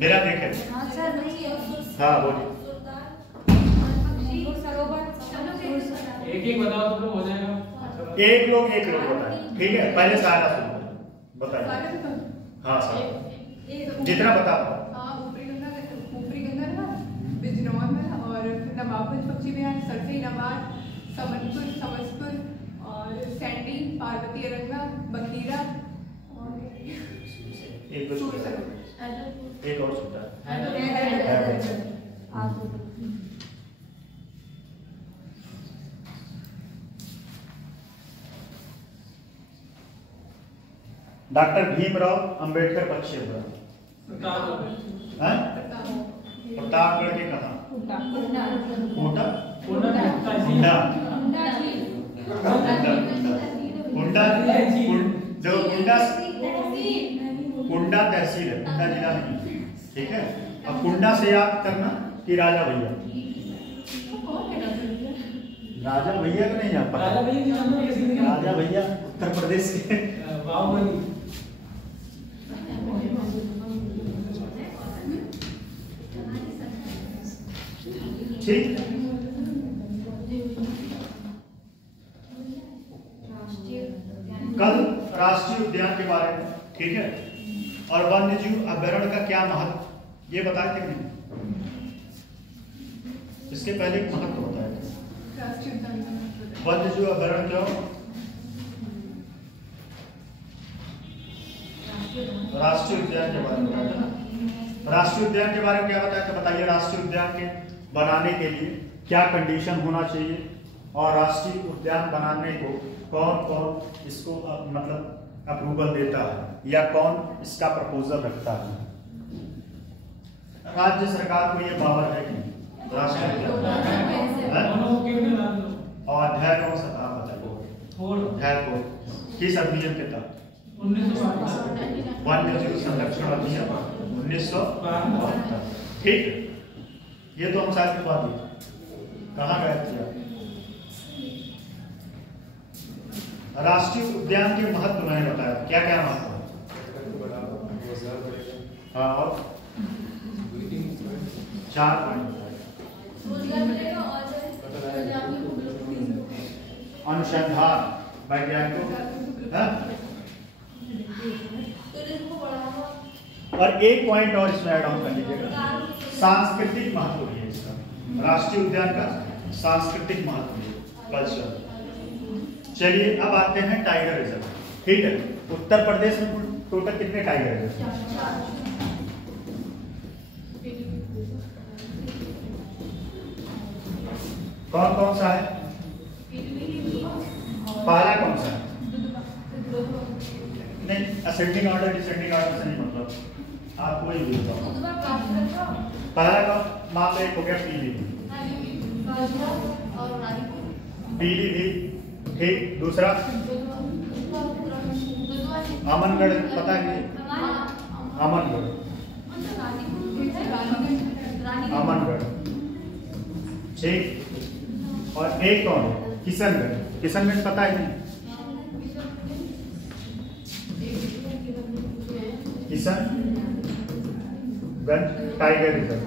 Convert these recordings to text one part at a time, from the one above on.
मेरा देखे। हाँ बोलिए। एक एक बताओ तो हो जाएगा। एक लोग बताए, ठीक है। पहले सारा सुनो, बताइए। हाँ सर, जितना बता पाओ। ऊपरी गंगा बिजनौर में, और नवाबगंज पक्षी विहार, सरसई नवार, समनपुर, समसपुर, और सैंडी, पार्वती अरंगा, बखीरा, और एक और छोटा डॉक्टर भीमराव अंबेडकर पक्षी उद्यान प्रतापगढ़ के कहा? कुंडा तहसील है, कुंडा जिला नहीं, ठीक है। अब कुंडा से याद करना कि राजा भैया, राजा भैया को नहीं याद पता? राजा भैया उत्तर प्रदेश के ठीक। कल राष्ट्रीय उद्यान के बारे में, ठीक है, और वन्य जीव अभ्यारण्य का क्या महत्व ये बताए थे नहीं? इसके पहले एक महत्व बताया था। वन्य जीव अभ्यारण्य क्यों? राष्ट्रीय उद्यान के बारे में बताया था। राष्ट्रीय उद्यान के बारे में क्या बताया था? बताइए। राष्ट्रीय उद्यान के बनाने के लिए क्या कंडीशन होना चाहिए, और राष्ट्रीय उद्यान बनाने को कौन कौन इसको मतलब अप्रूवल देता है, या कौन इसका प्रपोजल रखता है? राज्य सरकार को ये पावर है कि राष्ट्रीय उद्यान, और अध्याय कौन सा था बताइए? अध्याय को किस अधिनियम के तहत? वन्य जीव संरक्षण अधिनियम 1972, ठीक। ये तो हम शायद बता दिए। कहाँ गए थे? राष्ट्रीय उद्यान के महत्व मैंने बताया, क्या क्या महत्व है? हाँ, और 4 पॉइंट बताए। अनुसंधान, वैज्ञानिकों, और एक पॉइंट और इसमें ऐड ऑन कर लीजिएगा, सांस्कृतिक महत्व भी है इसका। राष्ट्रीय उद्यान का सांस्कृतिक महत्व भी, कल्चर। चलिए अब आते हैं टाइगर रिजर्व, ठीक है। उत्तर प्रदेश में टोटल कितने टाइगर रिजर्व? कौन कौन सा है? पहला कौन सा है? नहीं, असेंडिंग ऑर्डर डिसेंडिंग ऑर्डर से नहीं मतलब, आप कोई भी बताओ। पहला का नाम एक हो गया पीलीभीत, ठीक। दूसरा अमनगढ़, पता है? अमनगढ़, ठीक। और एक कौन है? किशनगढ़, किशनगढ़ पता है नहीं? Kishanganj tiger reserve.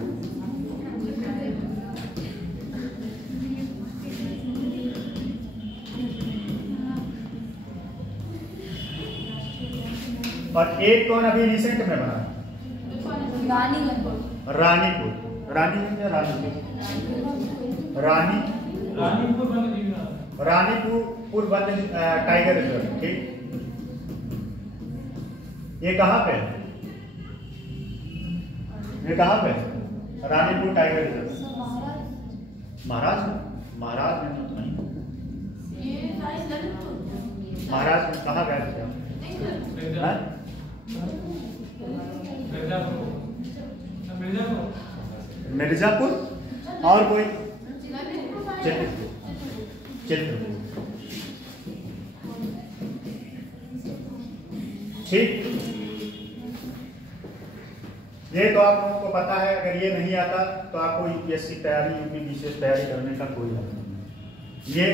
और एक कौन अभी रिसेंट में बना? रानीपुर, रानीपुर वन्य टाइगर रिजर्व, ठीक। ये कहाँ पे है? ये कहाँ पे? रानीपुर टाइगर रिजर्व महाराज में तो नहीं। महाराज में कहाँ गए थे? मिर्जापुर, और कोई? चित्रकूट, ठीक। ये तो आप लोगों को पता है। अगर ये नहीं आता तो आपको यूपीएससी तैयारी, यूपीपीसीएस तैयारी करने का कोई हल नहीं। ये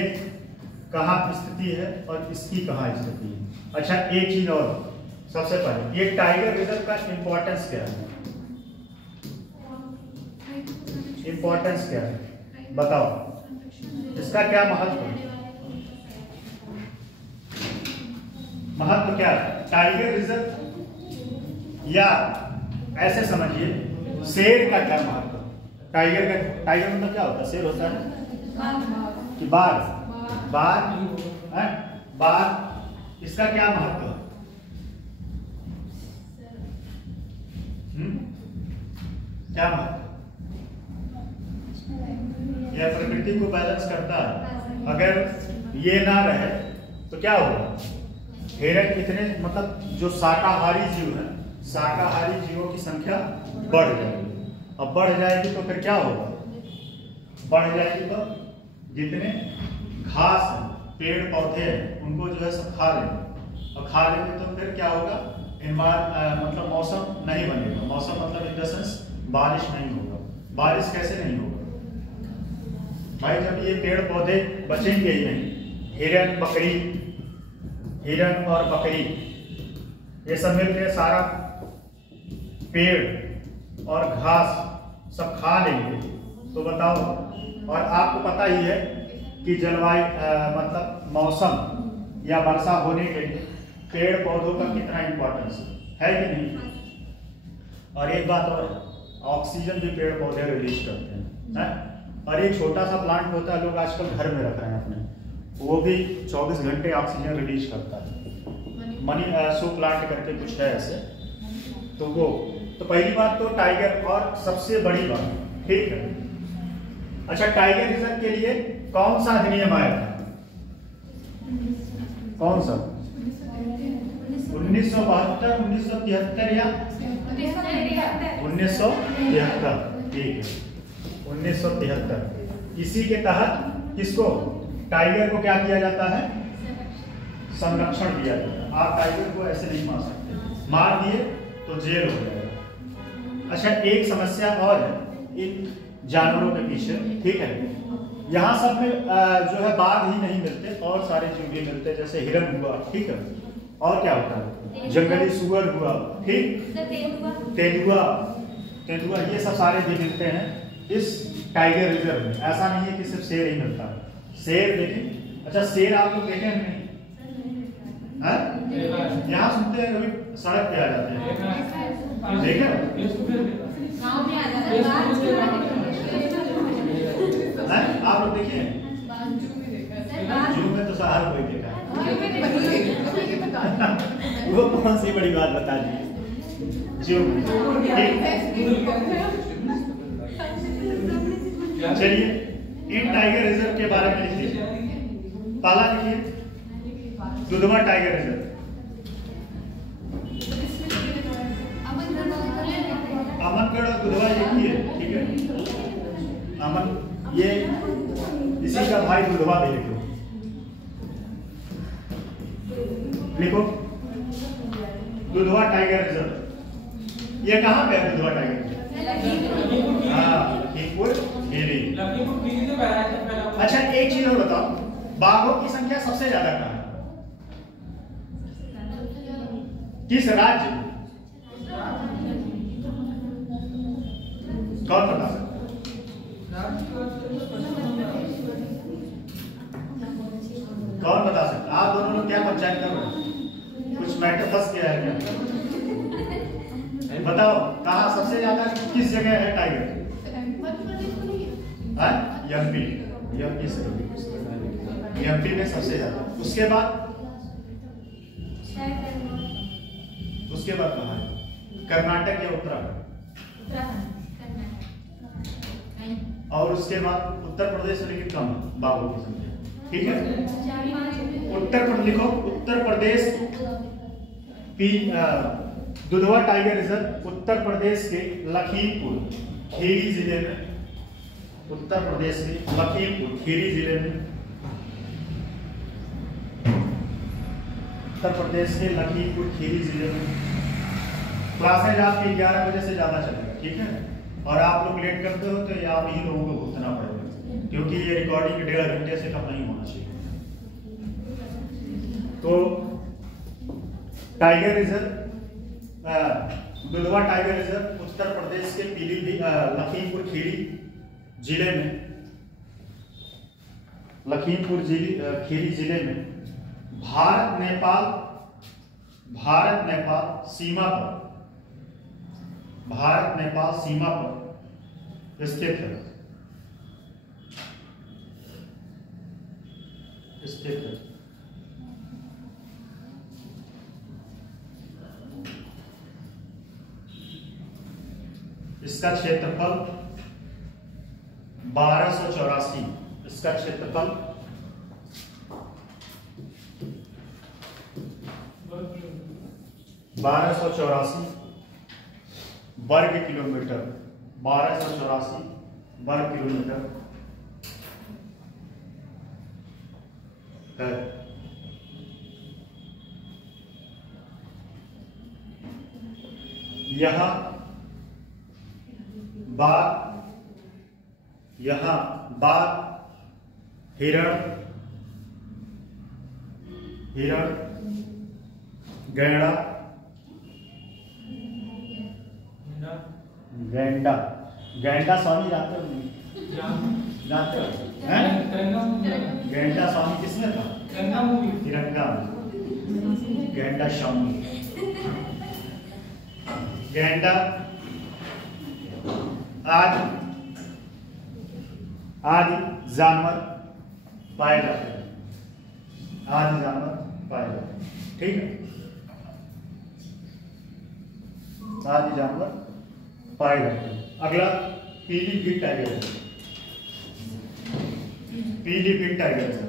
कहाँ स्थिति है और इसकी कहाँ स्थिति है। अच्छा, एक चीज और, सबसे पहले ये टाइगर रिजर्व का इंपॉर्टेंस क्या है? इंपॉर्टेंस क्या है बताओ, इसका क्या महत्व है? महत्व क्या है टाइगर रिजर्व, या ऐसे समझिए शेर का क्या महत्व? टाइगर मतलब क्या होता है? शेर होता है कि बाघ? बाघ, इसका क्या महत्व है? क्या महत्व? यह प्रकृति को बैलेंस करता है। अगर ये ना रहे तो क्या होगा? हिरण कितने मतलब जो शाकाहारी जीव है, शाकाहारी जीवों की संख्या बढ़ जाएगी। अब बढ़ जाएगी तो फिर क्या होगा? बढ़ जाएगी तो जितने घास है, पेड़ पौधे हैं, उनको जो है सब खा लेंगे, और खा लेंगे तो फिर क्या होगा? मतलब मौसम नहीं बनेगा। मौसम मतलब इन द सेंस बारिश नहीं होगा। बारिश कैसे नहीं होगा भाई? जब ये पेड़ पौधे बचेंगे ही नहीं, हिरन और बकरी ये सब मिलकर सारा पेड़ और घास सब खा लेंगे तो बताओ। और आपको पता ही है कि जलवायु मतलब मौसम या वर्षा होने के लिए पेड़ पौधों का कितना इंपॉर्टेंस है कि नहीं? और एक बात और, ऑक्सीजन भी पेड़ पौधे रिलीज करते हैं, है? और एक छोटा सा प्लांट होता है, लोग आजकल घर में रख रहे हैं अपने, वो भी 24 घंटे ऑक्सीजन रिलीज करता है। मनी सो प्लांट करके कुछ है ऐसे, तो वो तो पहली बात तो टाइगर। और सबसे बड़ी बात, ठीक है, अच्छा टाइगर रिजर्व के लिए कौन सा अधिनियम आया था? कौन सा? 1972, 1973 या 1973? ठीक है, 1973। इसी के तहत किसको, टाइगर को क्या किया जाता है? संरक्षण दिया जाता है। आप टाइगर को ऐसे नहीं मार सकते, मार दिए तो जेल हो जाएगा। अच्छा एक समस्या और है इन जानवरों के पीछे, ठीक है, यहाँ सब में जो है बाघ ही नहीं मिलते, और सारे जीव भी मिलते, जैसे हिरन हुआ, ठीक है, और क्या होता है? जंगली सुअर हुआ, ठीक, तेंदुआ, ये सब सारे भी मिलते हैं इस टाइगर रिजर्व में। ऐसा नहीं है कि सिर्फ शेर ही मिलता है। शेर देखें, अच्छा शेर आप लोग देखे नहीं? यहाँ सुनते हैं, कभी सड़क पे आ जाते हैं, देखे? आप लोग देखिए, जू में तो हर कोई देखा है। वो कौन सी बड़ी बात बता दी जू? चलिए इन टाइगर रिजर्व के बारे में लिखिए। पहला लिखिए दुधवा टाइगर रिजर्व। अमनगढ़ और दुधवा एक ही है, ठीक है। अमन ये इसी का भाई दुधवा भी लिखो, लिखो दुधवा टाइगर रिजर्व। ये कहाँ पे है दुधवा टाइगर रिजर्व? लखीमपुर खीरी। अच्छा एक चीज और बताओ, बाघों की संख्या सबसे ज्यादा कहाँ है? किस राज्य? कौन बता सकता? कौन बता सकता? आप दोनों लोग क्या पंचायत कर रहे हैं? कुछ मैटर फंस गया है क्या? बताओ कहाँ सबसे ज्यादा, किस जगह है टाइगर? एमपी में सबसे ज्यादा। उसके बाद कहाँ है? कर्नाटक या उत्तराखंड? और उसके बाद उत्तर प्रदेश में लेकिन कम है बाघों की संख्या, ठीक है। उत्तर प्रदेश लिखो, उत्तर प्रदेश दुधवा टाइगर रिजर्व उत्तर प्रदेश के लखीमपुर खीरी जिले में, उत्तर प्रदेश के लखीमपुर खीरी जिले में, उत्तर प्रदेश के लखीमपुर खीरी जिले में। क्लासेज आपकी 11 बजे से ज्यादा चलेगा, ठीक है। और आप लोग लेट करते हो तो आप ही लोगों को भुगतना पड़ेगा, क्योंकि ये रिकॉर्डिंग 1.5 घंटे से कम नहीं होना चाहिए। तो tiger reserve Dudhwa tiger reserve Uttar Pradesh के लखीमपुर खीरी जिले में, लखीमपुर खीरी जिले में भारत नेपाल सीमा पर स्थित है। इसका क्षेत्रफल 1284, इसका क्षेत्रफल 1284 वर्ग किलोमीटर, 1284 वर्ग किलोमीटर है। यहाँ बाघ, हिरण, गैंडा स्वामी जानते हो? हैं? गैंडा स्वामी किसमें था? तिरंगा में। गैंडा स्वामी, गैंडा आदि जानवर पाए जाते हैं, ठीक है। आदि जानवर पाए जाते हैं। अगला पीलीभीत टाइगर है। पीलीभीत टाइगर है,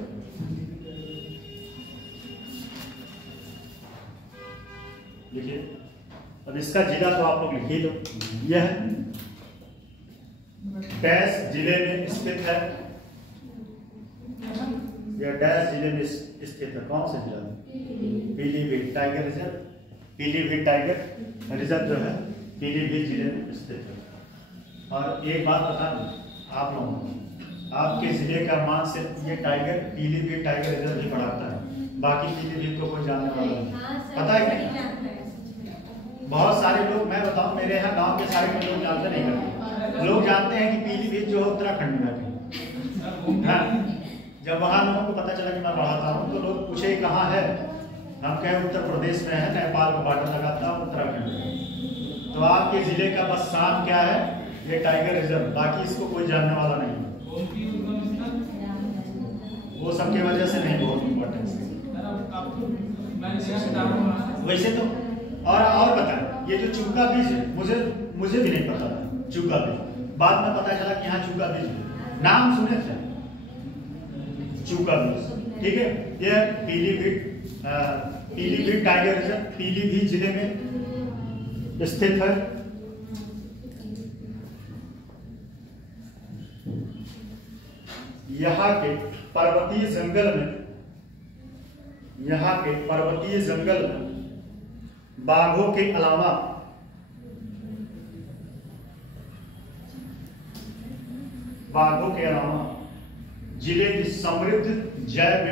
देखिए। अब इसका जिला तो आप लोग लिख ही दो। यह डैश जिले में स्थित है, यह डैश जिले में स्थित है। कौन से जिला में? Pilibhit tiger reserve. Pilibhit tiger reserve जो है पीलीभीत जिले में स्थित है। और एक बात बता दूं आप लोगों को, आपके जिले का मान सिर्फ ये टाइगर पीलीभीत टाइगर रिजर्व ही बढ़ाता है, बाकी पीलीभीत को कोई जानने वाला नहीं। पता है क्या? बहुत सारे लोग, मैं बताऊं, मेरे यहाँ गांव के सारे लोग जानते नहीं करते। लोग जानते हैं कि पीलीभीत जो है उत्तराखंड में है। हाँ, जब वहां लोगों को पता चला कि मैं बढ़ाता हूँ तो लोग पूछे कहाँ है, हम कहे उत्तर प्रदेश में है, नेपाल को बॉर्डर लगाता है, उत्तराखंड में। तो आपके जिले का बस नाम क्या है? ये टाइगर रिजर्व, बाकी इसको कोई जानने वाला नहीं। वो सबके वजह से नहीं, बहुत इम्पोर्टेंट। वैसे तो और बताएं, ये जो चूका बीज है, मुझे भी नहीं पता था चूका बीज। बाद में पता चला कि यहाँ चूका बीज है, नाम सुने थे चूका बीज, ठीक है। ये पीलीभीत टाइगर रिजर्व पीलीभीत जिले में स्थित है। यहाँ के पर्वतीय जंगल में बाघों के अलावा जिले की समृद्ध जैव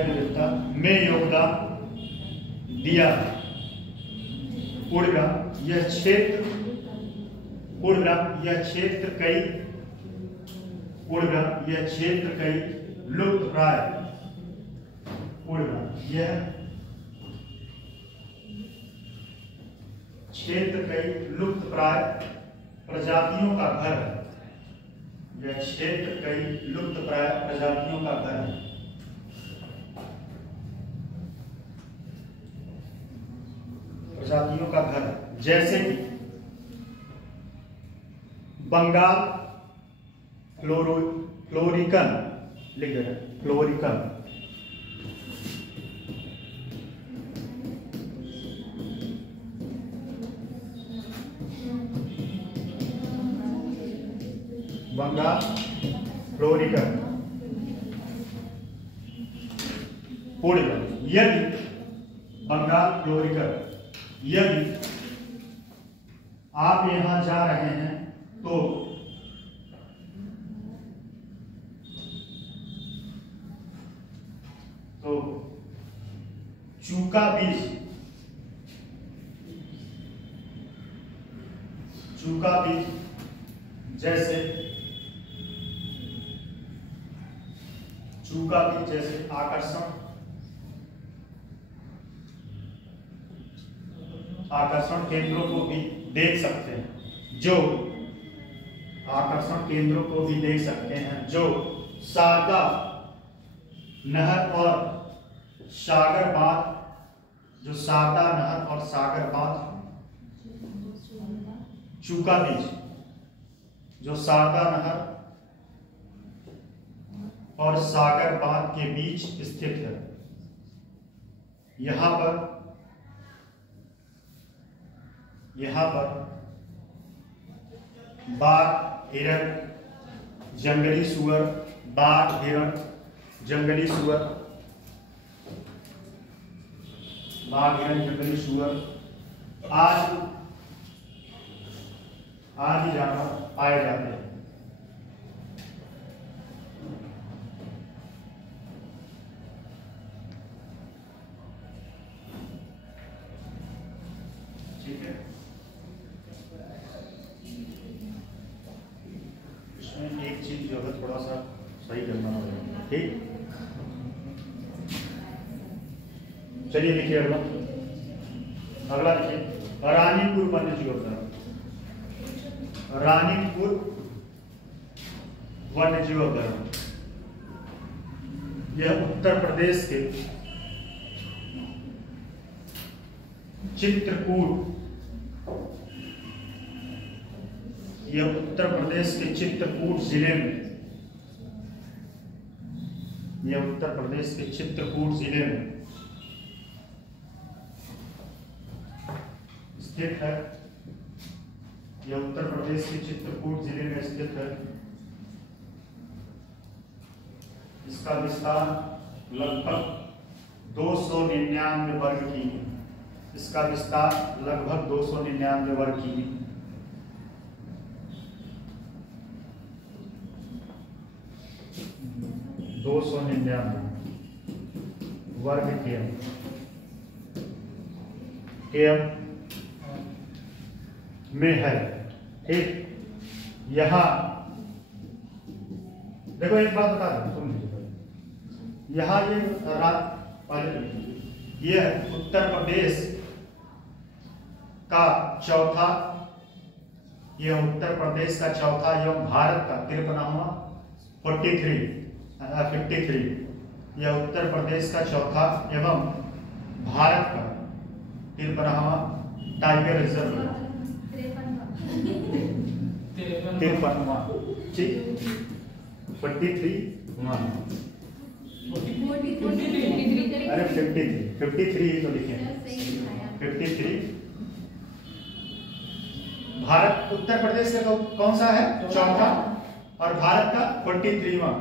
विविधता में योगदान दिया है। यह क्षेत्र कई लुप्तप्राय प्रजातियों का घर है। जैसे कि बंगाल फ्लोरिकन, लिख रहे हैं फ्लोरिकन, बंगाल फ्लोरिकन, यदि बंगाल फ्लोरिकन यदि आप यहाँ जा रहे हैं तो चूका बीज जैसे आकर्षण केंद्रों को भी देख सकते हैं, जो शारदा नहर और सागर बांध, चूका बीज जो शारदा नहर और सागर बांध के बीच स्थित है। यहाँ पर बाघ, हिरण, जंगली सुअर, आदि जानवर पाए जाते हैं। ठीक है, इसमें एक चीज जो है थोड़ा सा सही करना होगा। ठीक, चलिए देखिए अगला देखिए, रानीपुर वन्यजीव उद्यान। रानीपुर वन्यजीव उद्यान यह उत्तर प्रदेश के चित्रकूट जिले में स्थित है। इसका विस्तार लगभग 299 वर्ग की है। 299 वर्ग केएम में है। ठीक, यहाँ देखो एक बात बता दूं, सुन लीजिए। यहाँ ये उत्तर प्रदेश का चौथा एवं भारत का 53 यह उत्तर प्रदेश का चौथा एवं भारत का 53वां टाइगर रिजर्व है। 53वां, ठीक, 53 अरे 53 ही तो लिखे, 53 भारत उत्तर प्रदेश का कौन सा है? चौथा, और भारत का 43वां।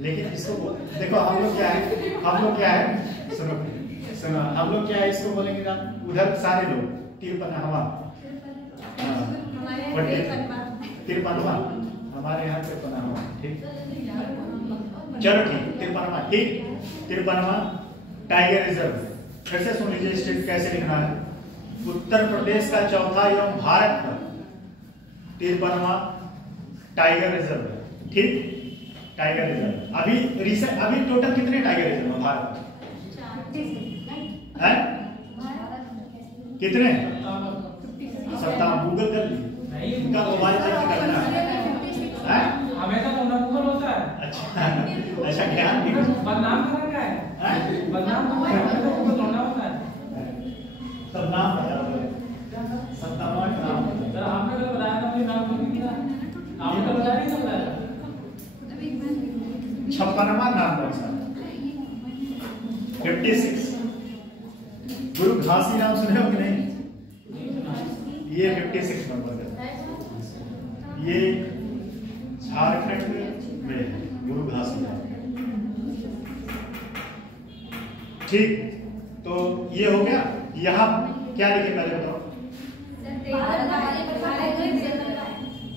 लेकिन इसको देखो हम लोग क्या है सुनो हम लोग क्या है इसको बोलेंगे ना, उधर सारे लोग 53वां, 53वां, हमारे यहाँ 53वां। ठीक, चलो ठीक, 53वां, ठीक, 53वां टाइगर रिजर्व। फिर से सुन लीजिए स्टेट कैसे लिखना है। उत्तर प्रदेश का चौथा एवं भारत का 53वां टाइगर रिजर्व है। ठीक, टाइगर रिजर्व। अभी टोटल कितने टाइगर रिजर्व है भारत में? कितने? 57। गूगल कर लीजिए, इनका मोबाइल चेक करना है। हमेशा तो गूगल होता है। अच्छा ज्ञान बदनाम क्या है? बदनाम होता है। सब नाम बता दो, 57 नाम। सर आपने तो बताया था, मुझे नाम बोल दिया। आपने तो बताया नहीं, तो बताया 56वां नाम कौन सा? 56। गुरु घासीराम सुने हो कि नहीं? ये 56 नंबर है। ये झारखंड में है, गुरु घासीराम। ठीक, तो ये हो गया। यहाँ क्या लिखे पहले बताओ?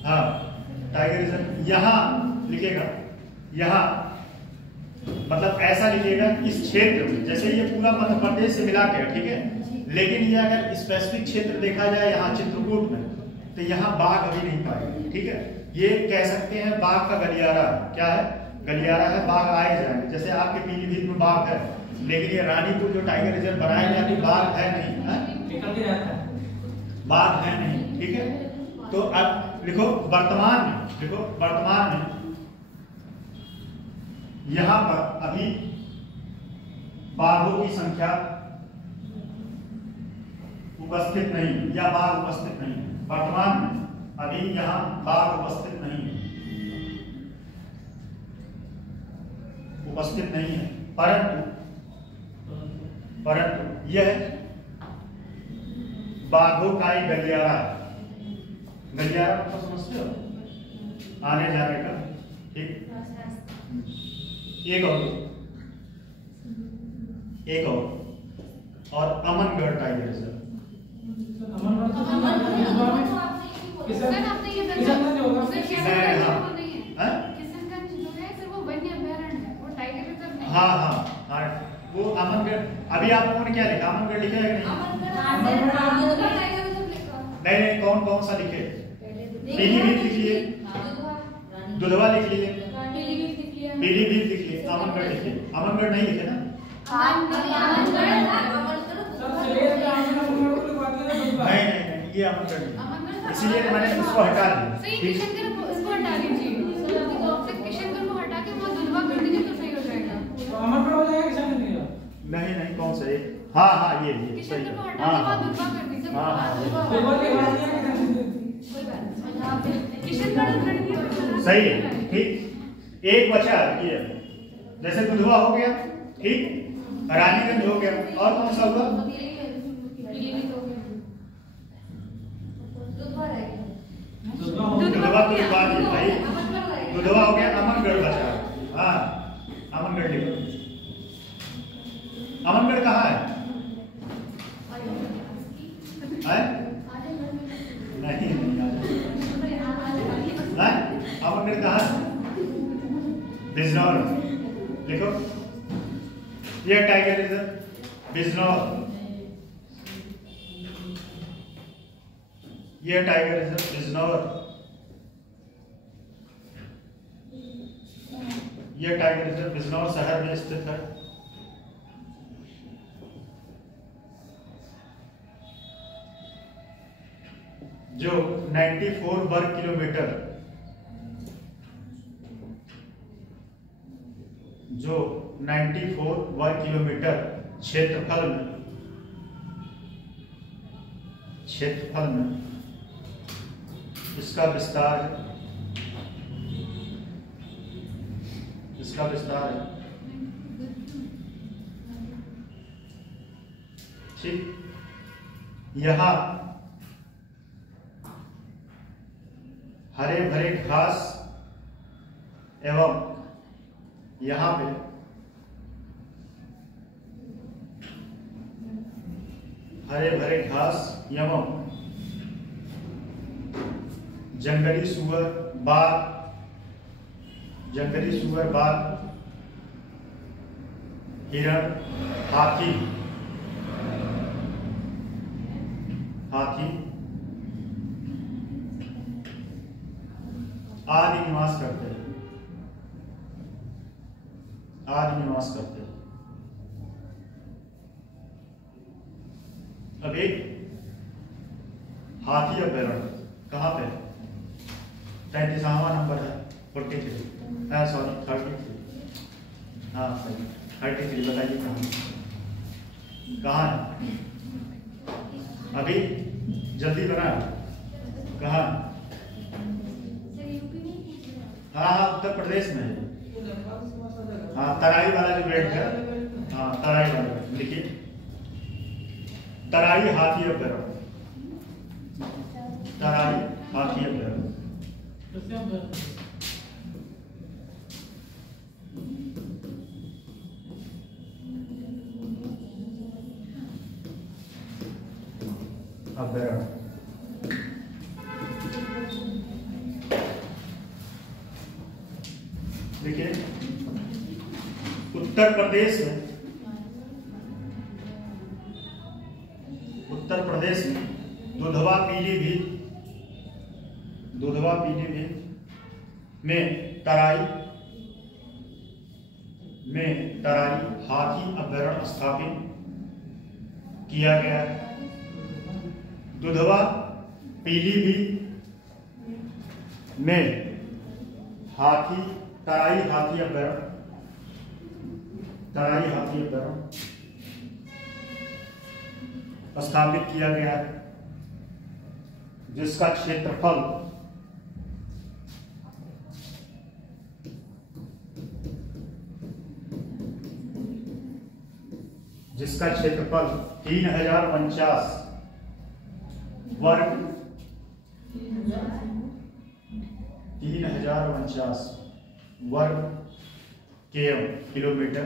हाँ, टाइगर रिजर्व यहाँ लिखेगा, यहाँ मतलब ऐसा लिखिएगा इस क्षेत्र में, जैसे ये पूरा मध्य प्रदेश से मिला के, ठीक है। लेकिन ये अगर स्पेसिफिक क्षेत्र देखा जाए यहाँ चित्रकूट में, तो यहाँ बाघ अभी नहीं पाएगा, ठीक है। ये कह सकते हैं बाघ का गलियारा, क्या है, गलियारा है, बाघ आए जाएंगे। जैसे आपके पीलीभीत में बाघ है, लेकिन ये रानीपुर जो टाइगर रिजर्व बनाया जाती बाघ है नहीं, है? बाघ है नहीं, ठीक है। तो अब लिखो वर्तमान में, लिखो वर्तमान में यहां पर अभी बाघों की संख्या उपस्थित नहीं, या बाघ उपस्थित नहीं है। वर्तमान में अभी यहां बाघ उपस्थित नहीं है, उपस्थित नहीं है। परंतु यह बाघों का एक गलियारा है। गलियारा तो समझते हो, आने जाने का, ठीक। एक और अमनगढ़ टाइगर रिजर्व। हाँ हाँ हाँ, वो अमनगढ़। अभी आप लोगों ने क्या लिखा, अमनगढ़ लिखा है कि नहीं? कौन कौन सा लिखे? पीलीभीत लिखिए, दुधवा लिख लिए, पीलीभीत लिखिए, अमनगढ़ लिखिए। अमनगढ़ नहीं लिखे ना? नहीं, ये अमनगढ़ नहीं, इसीलिए मैंने उसको हटा दिया। नहीं, कौन सा? हाँ, ये सही है। सही है, ठीक। एक बचा ये, जैसे दुधवा हो गया, ठीक, रानीगंज हो गया, और कौन सा हुआ? दुधवा तो बात है भाई, दुधवा हो गया, अमनगढ़ बचा। हाँ, अमनगढ़ लिखो। अमनगढ़ कहाँ है? नहीं, अमनगढ़ कहाँ है? बिजनौर लिखो। ये टाइगर रिजर्व बिजनौर, ये टाइगर रिजर्व बिजनौर, ये टाइगर रिजर्व बिजनौर शहर में स्थित है। जो 94 वर्ग किलोमीटर, जो 94 वर्ग किलोमीटर क्षेत्रफल में इसका विस्तार है, ठीक। यहां हरे भरे घास एवं यहां पे हरे भरे घास एवं जंगली सुअर, बाघ, हिरण, हाथी आदि निवास करते हैं। अब एक हाथी अभ्यारण्य कहाँ पे? 33वां नंबर है, 43, सॉरी 33, हाँ 33, बताइए कहाँ है? अभी जल्दी बना, कहाँ? हाँ, उत्तर प्रदेश में है। हाँ, तराई वाला जो बेल्ट है, हाँ तराई वाला लिखिए, तराई हाथी अभ्यारण्य, तराई हाथी अभ्यारण्य। अभ्यारण्य देखिए उत्तर प्रदेश में दुधवा पीलीभीत में तराई हाथी अभयारण्य स्थापित किया गया है। दुधवा पीलीभीत में तराई हाथी अभयारण्य स्थापित किया गया है, जिसका क्षेत्रफल 3049 वर्ग किलोमीटर।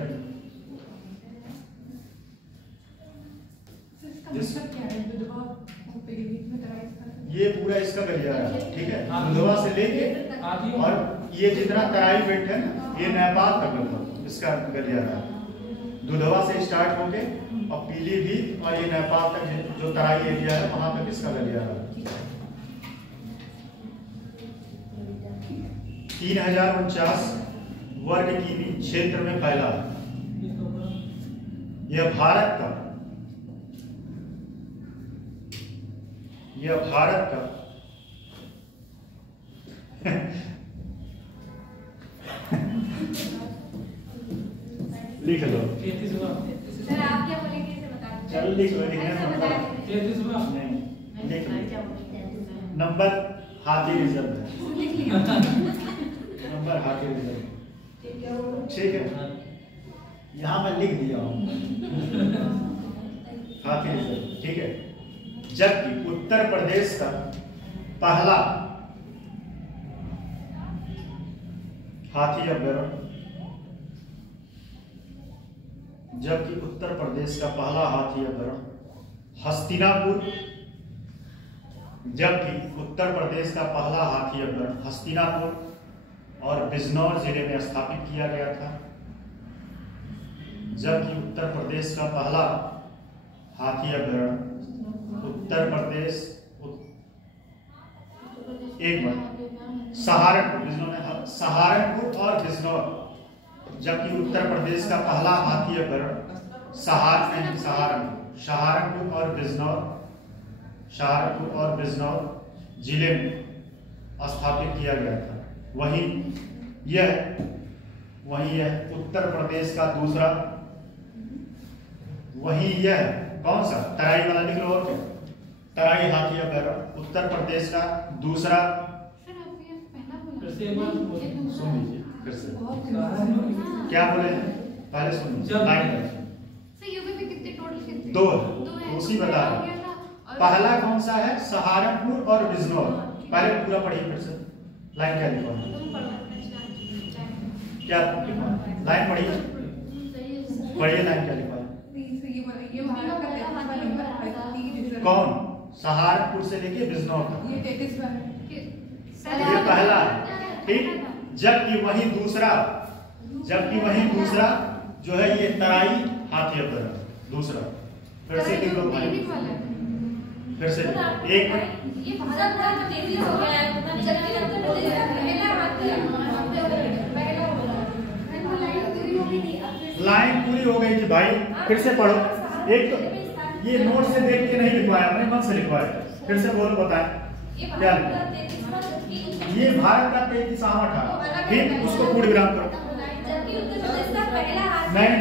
ये पूरा इसका गलियारा है, ठीक है। दुधवा से लेके और ये जितना तराई बेल्ट है ना, ये नेपाल तक लगभग इसका गलियारा है। दुधवा से स्टार्ट होके और पीलीभीत और ये नेपाल तक जो तराई एरिया है वहां तक इसका गलियारा है। 3049 वर्ग किमी क्षेत्र में फैला है। यह भारत का लिख लो। सर आप क्या बोलेंगे इसे बता दीजिए। चलो लिख लो। नंबर हाथी रिजर्व है। नंबर हाथी रिजर्व, ठीक है। यहाँ मैं लिख दिया हूँ हाथी रिजर्व, ठीक है। जबकि उत्तर प्रदेश का पहला हाथी अभयारण्य हस्तिनापुर और बिजनौर जिले में स्थापित किया गया था। जबकि उत्तर प्रदेश का पहला हाथी अभयारण्य सहारनपुर और बिजनौर, जबकि उत्तर प्रदेश का पहला हाथी अभयारण्य सहारनपुर और बिजनौर जिले में स्थापित किया गया था। वहीं यह उत्तर प्रदेश का दूसरा, कौन सा तराई वाला लिख लो। और क्या तराई हाथी अभयारण्य उत्तर प्रदेश का दूसरा। सुन लीजिए फिर से क्या बोले, पहले सुन लाइन दो उसी बता रहे। पहला कौन सा है, सहारनपुर और बिजनौर। पहले पूरा पढ़िए फिर से। लाइन क्या लिखा है, क्या लाइन पढ़िए लाइन क्या लिखा है। कौन, सहारनपुर से लेके बिजनौर तक ये पहला है, ठीक। जबकि वही दूसरा जो है ये तराई हाथी अभयारण्य दूसरा। फिर से लिख लो भाई, फिर से एक लाइन पूरी हो गई थी भाई। फिर से पढ़ो। एक तो ये नोट से देख के नहीं लिखवाया, अपने मन से लिखवाया। फिर से बोलो, बताएं क्या लिखा। ये भारत का 33वां था, ठीक। उसको पूर्ण विराम करो। नहीं,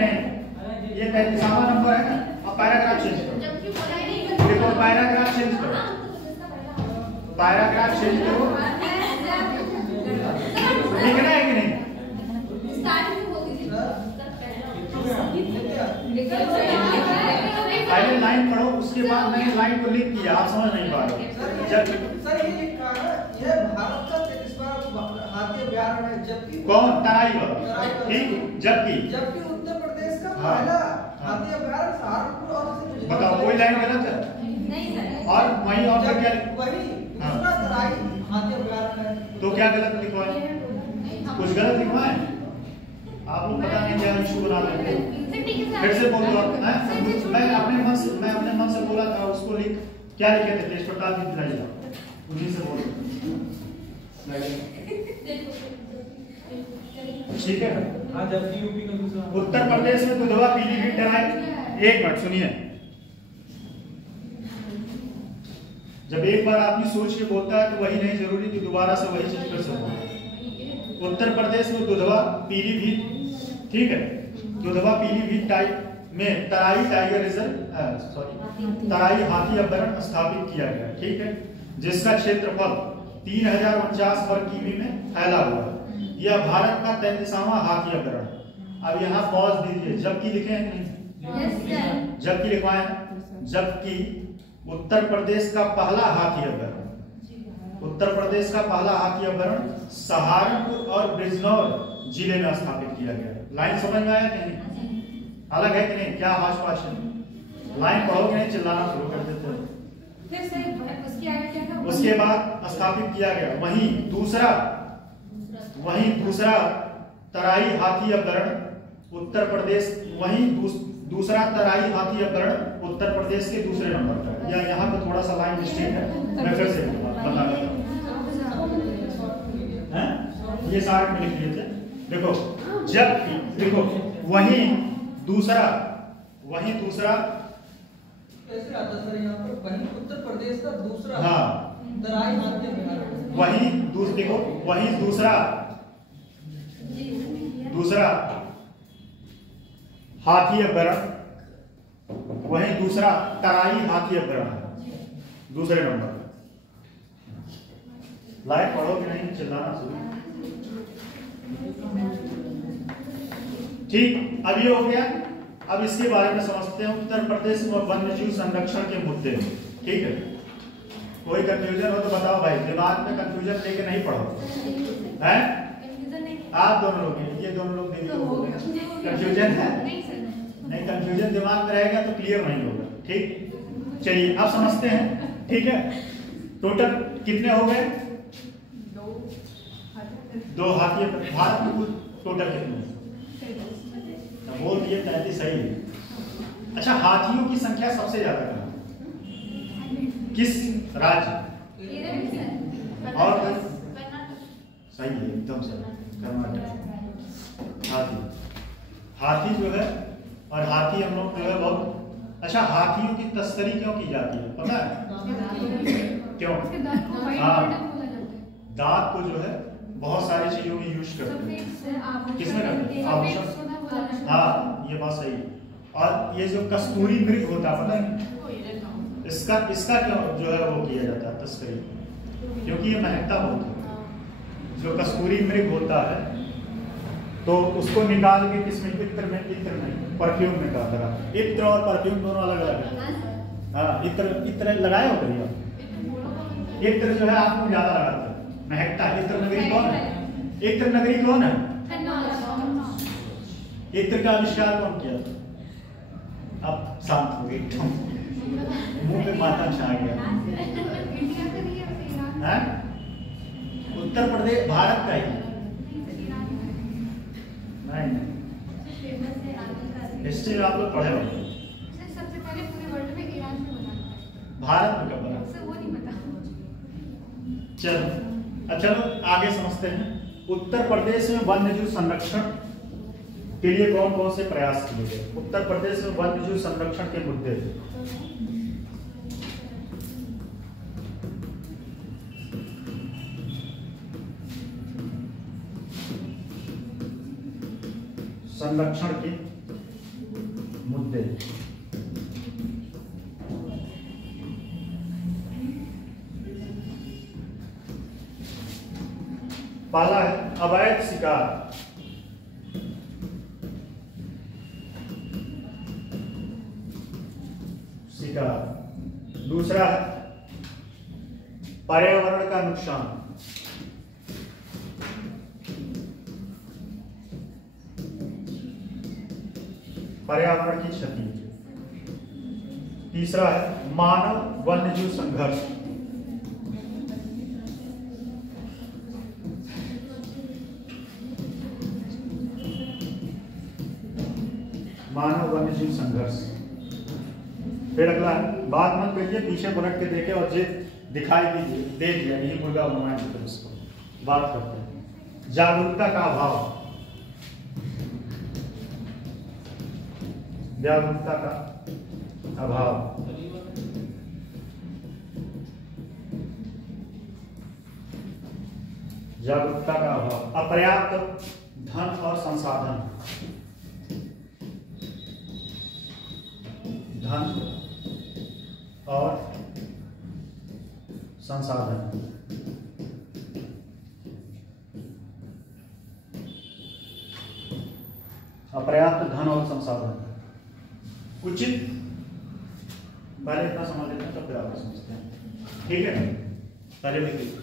ये 33वां नंबर है ना। अब पैराग्राफ चेंज करो। देखो पैराग्राफ चेंज करो। लिखना है कि नहीं? पहले लाइन पढ़ो, उसके बाद मैंने लाइन को लिख दिया। आप समझ नहीं पा रहे। सर ये लिखा है, यह भारत का 33वां हाथी अभयारण्य है। जबकि कौन, तराई वाला, ठीक। जबकि उत्तर प्रदेश का पहला हाथी अभयारण्य सहारनपुर और। बताओ कोई लाइन गलत है? नहीं सर। और वही और क्या वही दूसरा तराई हाथी अभ्यारण्य है। तो क्या गलत लिखवा है? कुछ गलत लिखवा है? आप लोग पता नहीं क्या इशू बना रहे हैं। फिर से बोल दो आप, हैं? मैं अपने मन से बोला था, उसको लिख क्या लिखे थे? तेज प्रताप मिश्रा उन्हीं से बोल। ठीक है। हाँ, जबकि यूपी का दूसरा उत्तर प्रदेश में दुधवा पीलीभीत तराई। एक मिनट सुनिए, जब एक बार आदमी सोच के बोलता है तो वही नहीं जरूरी कि दोबारा से वही चीज कर सकता। उत्तर प्रदेश में दुधवा पीलीभीत, ठीक है, दुधवा पीलीभीत टाइप में तराई टाइगर रिजर्व तराई हाथी अभ्यारण्य स्थापित किया गया, ठीक है, जिसका क्षेत्रफल 3049 वर्ग किमी में फैला हुआ है। यह भारत का 33वां हाथी अभ्यारण्य। अब यहाँ पॉज दीजिए, जबकि लिखे हैं नहीं? जबकि लिखवाएं। जबकि उत्तर प्रदेश का पहला हाथी अभ्यारण्य, उत्तर प्रदेश का पहला हाथी अभ्यारण्य सहारनपुर और बिजनौर जिले में स्थापित किया गया। लाइन समझ में आया कि नहीं? अलग है कि नहीं? क्या हाश पाश है? लाइन पढ़ोगे नहीं चिल्लाना शुरू कर देते हो। उसके बाद स्थापित किया गया वहीं दूसरा तराई हाथी अभ्यारण्य उत्तर प्रदेश, वहीं दूसरा तराई हाथी अभ्यारण्य उत्तर प्रदेश के दूसरे नंबर पर। या यहाँ पे थोड़ा सा लाइन मिस्टेक है, मैं फिर से बता देता हूँ। ये सारे में लिख लिए थे। देखो, जब देखो वहीं दूसरा कैसे आता सर यहाँ पर? वहीं उत्तर प्रदेश का दूसरा, हाँ, तराई हाथी अभ्यारण्य। वहीं दूसरा हाथी अभ्यारण्य, वहीं दूसरा तराई हाथी अभ्यारण्य दूसरे नंबर। लाइव पढ़ोगे नहीं चिल्लाना शुरू। ठीक, अब ये हो गया। अब इसके बारे में समझते हैं उत्तर प्रदेश में वन्यजीव संरक्षण के मुद्दे। ठीक है, कोई कंफ्यूजन हो तो बताओ भाई, दिमाग में कंफ्यूजन लेके नहीं पढ़ो, हैं? आप दोनों लोग, ये दोनों लोग कंफ्यूजन है नहीं? कंफ्यूजन दिमाग में रहेगा तो क्लियर नहीं होगा। ठीक, चलिए अब समझते हैं। ठीक है, टोटल कितने हो गए? 2 हाथी। भारत में टोटल कितने? बोल दिए 33 सही है। अच्छा, हाथियों की संख्या सबसे ज्यादा कहाँ? किस राज्य? और सही है, एकदम सही, कर्नाटक। हाथी जो है, और हाथी हम लोग जो है बहुत। अच्छा, हाथियों की तस्करी क्यों की जाती है पता है? क्यों? हाँ, दांत को जो है बहुत सारी चीजों में यूज करते हैं। किसमें करते हैं? आभूषण। हाँ, ये बात सही है। और ये जो कस्तूरी मृग होता है पता है, इसका क्यों जो है वो किया जाता है तस्करी? क्योंकि ये महकता बहुत है। जो कस्तूरी मृग होता है तो उसको निकाल के किसमें? इत्र नहीं, परफ्यूम में डाल रहा। इत्र और परफ्यूम दोनों अलग अलग है। हाँ, इत्र लगाए हो कभी आप? इत्र जो है आपको ज्यादा लगाता है, महकता है। इत्र नगरी कौन है? इत्र नगरी कौन है? इत्र का आविष्कार कौन किया? अब शांत हो गई, मुंह पे माथा छा गया। है? उत्तर प्रदेश भारत का ही नहीं। हिस्ट्री आप लोग पढ़े होंगे। सबसे पहले पूरे वर्ल्ड में ईरान में बना था। भारत में कब बना? सर वो नहीं पता। चलो, अच्छा आगे समझते हैं। उत्तर प्रदेश में वन्यजीव संरक्षण के लिए कौन कौन से प्रयास किए गए? उत्तर प्रदेश में वन्यजीव संरक्षण के मुद्दे। संरक्षण के मुद्दे। पहला है अवैध शिकार। दूसरा है पर्यावरण का नुकसान। पर्यावरण की क्षति। तीसरा है मानव वन्यजीव संघर्ष। मानव वन्यजीव संघर्ष। फिर अगला बात मत करिए, पीछे पलट के देखे और जे दिखाई दीजिए, दे दिया यही मुर्गा बनवाए थे, फिर उसको बात करते हैं। जागरूकता का अभाव, जागरूकता का अभाव, जागरूकता का अभाव, अपर्याप्त धन और संसाधन, धन और संसाधन, अपर्याप्त धन और संसाधन। उचित, पहले इतना समझ लेते हैं तब फिर आगे समझते हैं, ठीक है। पहले लिखिए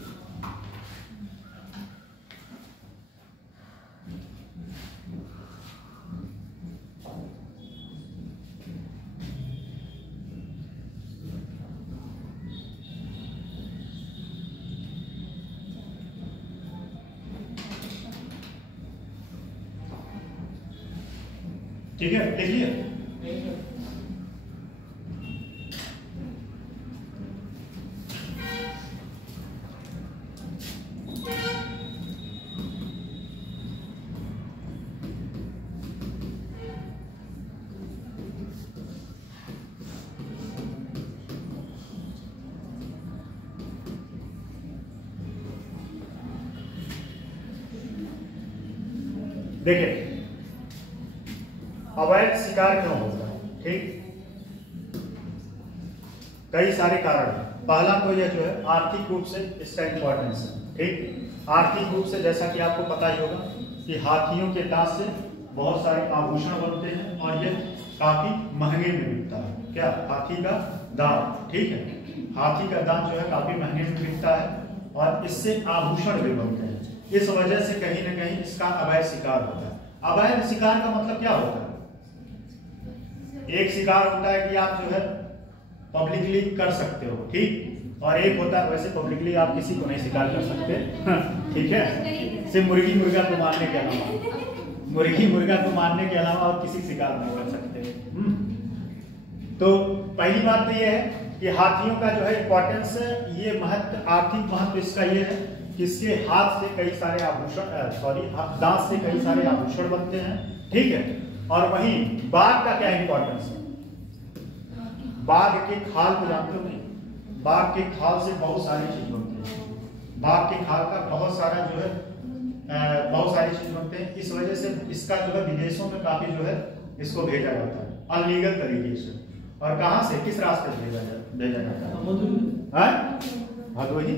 ठीक है, लिखिए। देखिए अवैध शिकार क्यों होता है, ठीक, कई सारे कारण हैं। पहला तो यह जो है आर्थिक रूप से इसका इंपॉर्टेंस है, ठीक। आर्थिक रूप से जैसा कि आपको पता ही होगा कि हाथियों के दांत से बहुत सारे आभूषण बनते हैं और ये काफी महंगे में बिकता है। क्या? हाथी का दांत, ठीक है, हाथी का दांत जो है काफी महंगे में बिकता है और इससे आभूषण भी बनते हैं। इस वजह से कहीं ना कहीं इसका अवैध शिकार होता है। अवैध शिकार का मतलब क्या होता है? एक शिकार होता है कि आप जो है पब्लिकली कर सकते हो, ठीक, और एक होता है वैसे पब्लिकली आप किसी को नहीं शिकार कर सकते, ठीक है, सिर्फ मुर्गी मुर्गा को मारने के अलावा, मुर्गी मुर्गा को मारने के अलावा और किसी शिकार नहीं कर सकते। तो पहली बात तो ये है कि हाथियों का जो है इंपॉर्टेंस, ये महत्व, आर्थिक महत्व इसका ये है कि इसके हाथ से कई सारे आभूषण, दांत से कई सारे आभूषण बनते हैं, ठीक है। और वहीं बाघ का क्या इंपॉर्टेंस है? बाघ के खाल को जानते हो नहीं? बाघ के खाल से बहुत सारी चीज बनती है। बाघ के खाल का बहुत सारा जो है बहुत सारी चीज बनते हैं। इस वजह से इसका जो है विदेशों में काफी जो है इसको भेजा जाता है अनलीगल तरीके से। और कहां से, किस रास्ते से भेजा जाता है? भदोही,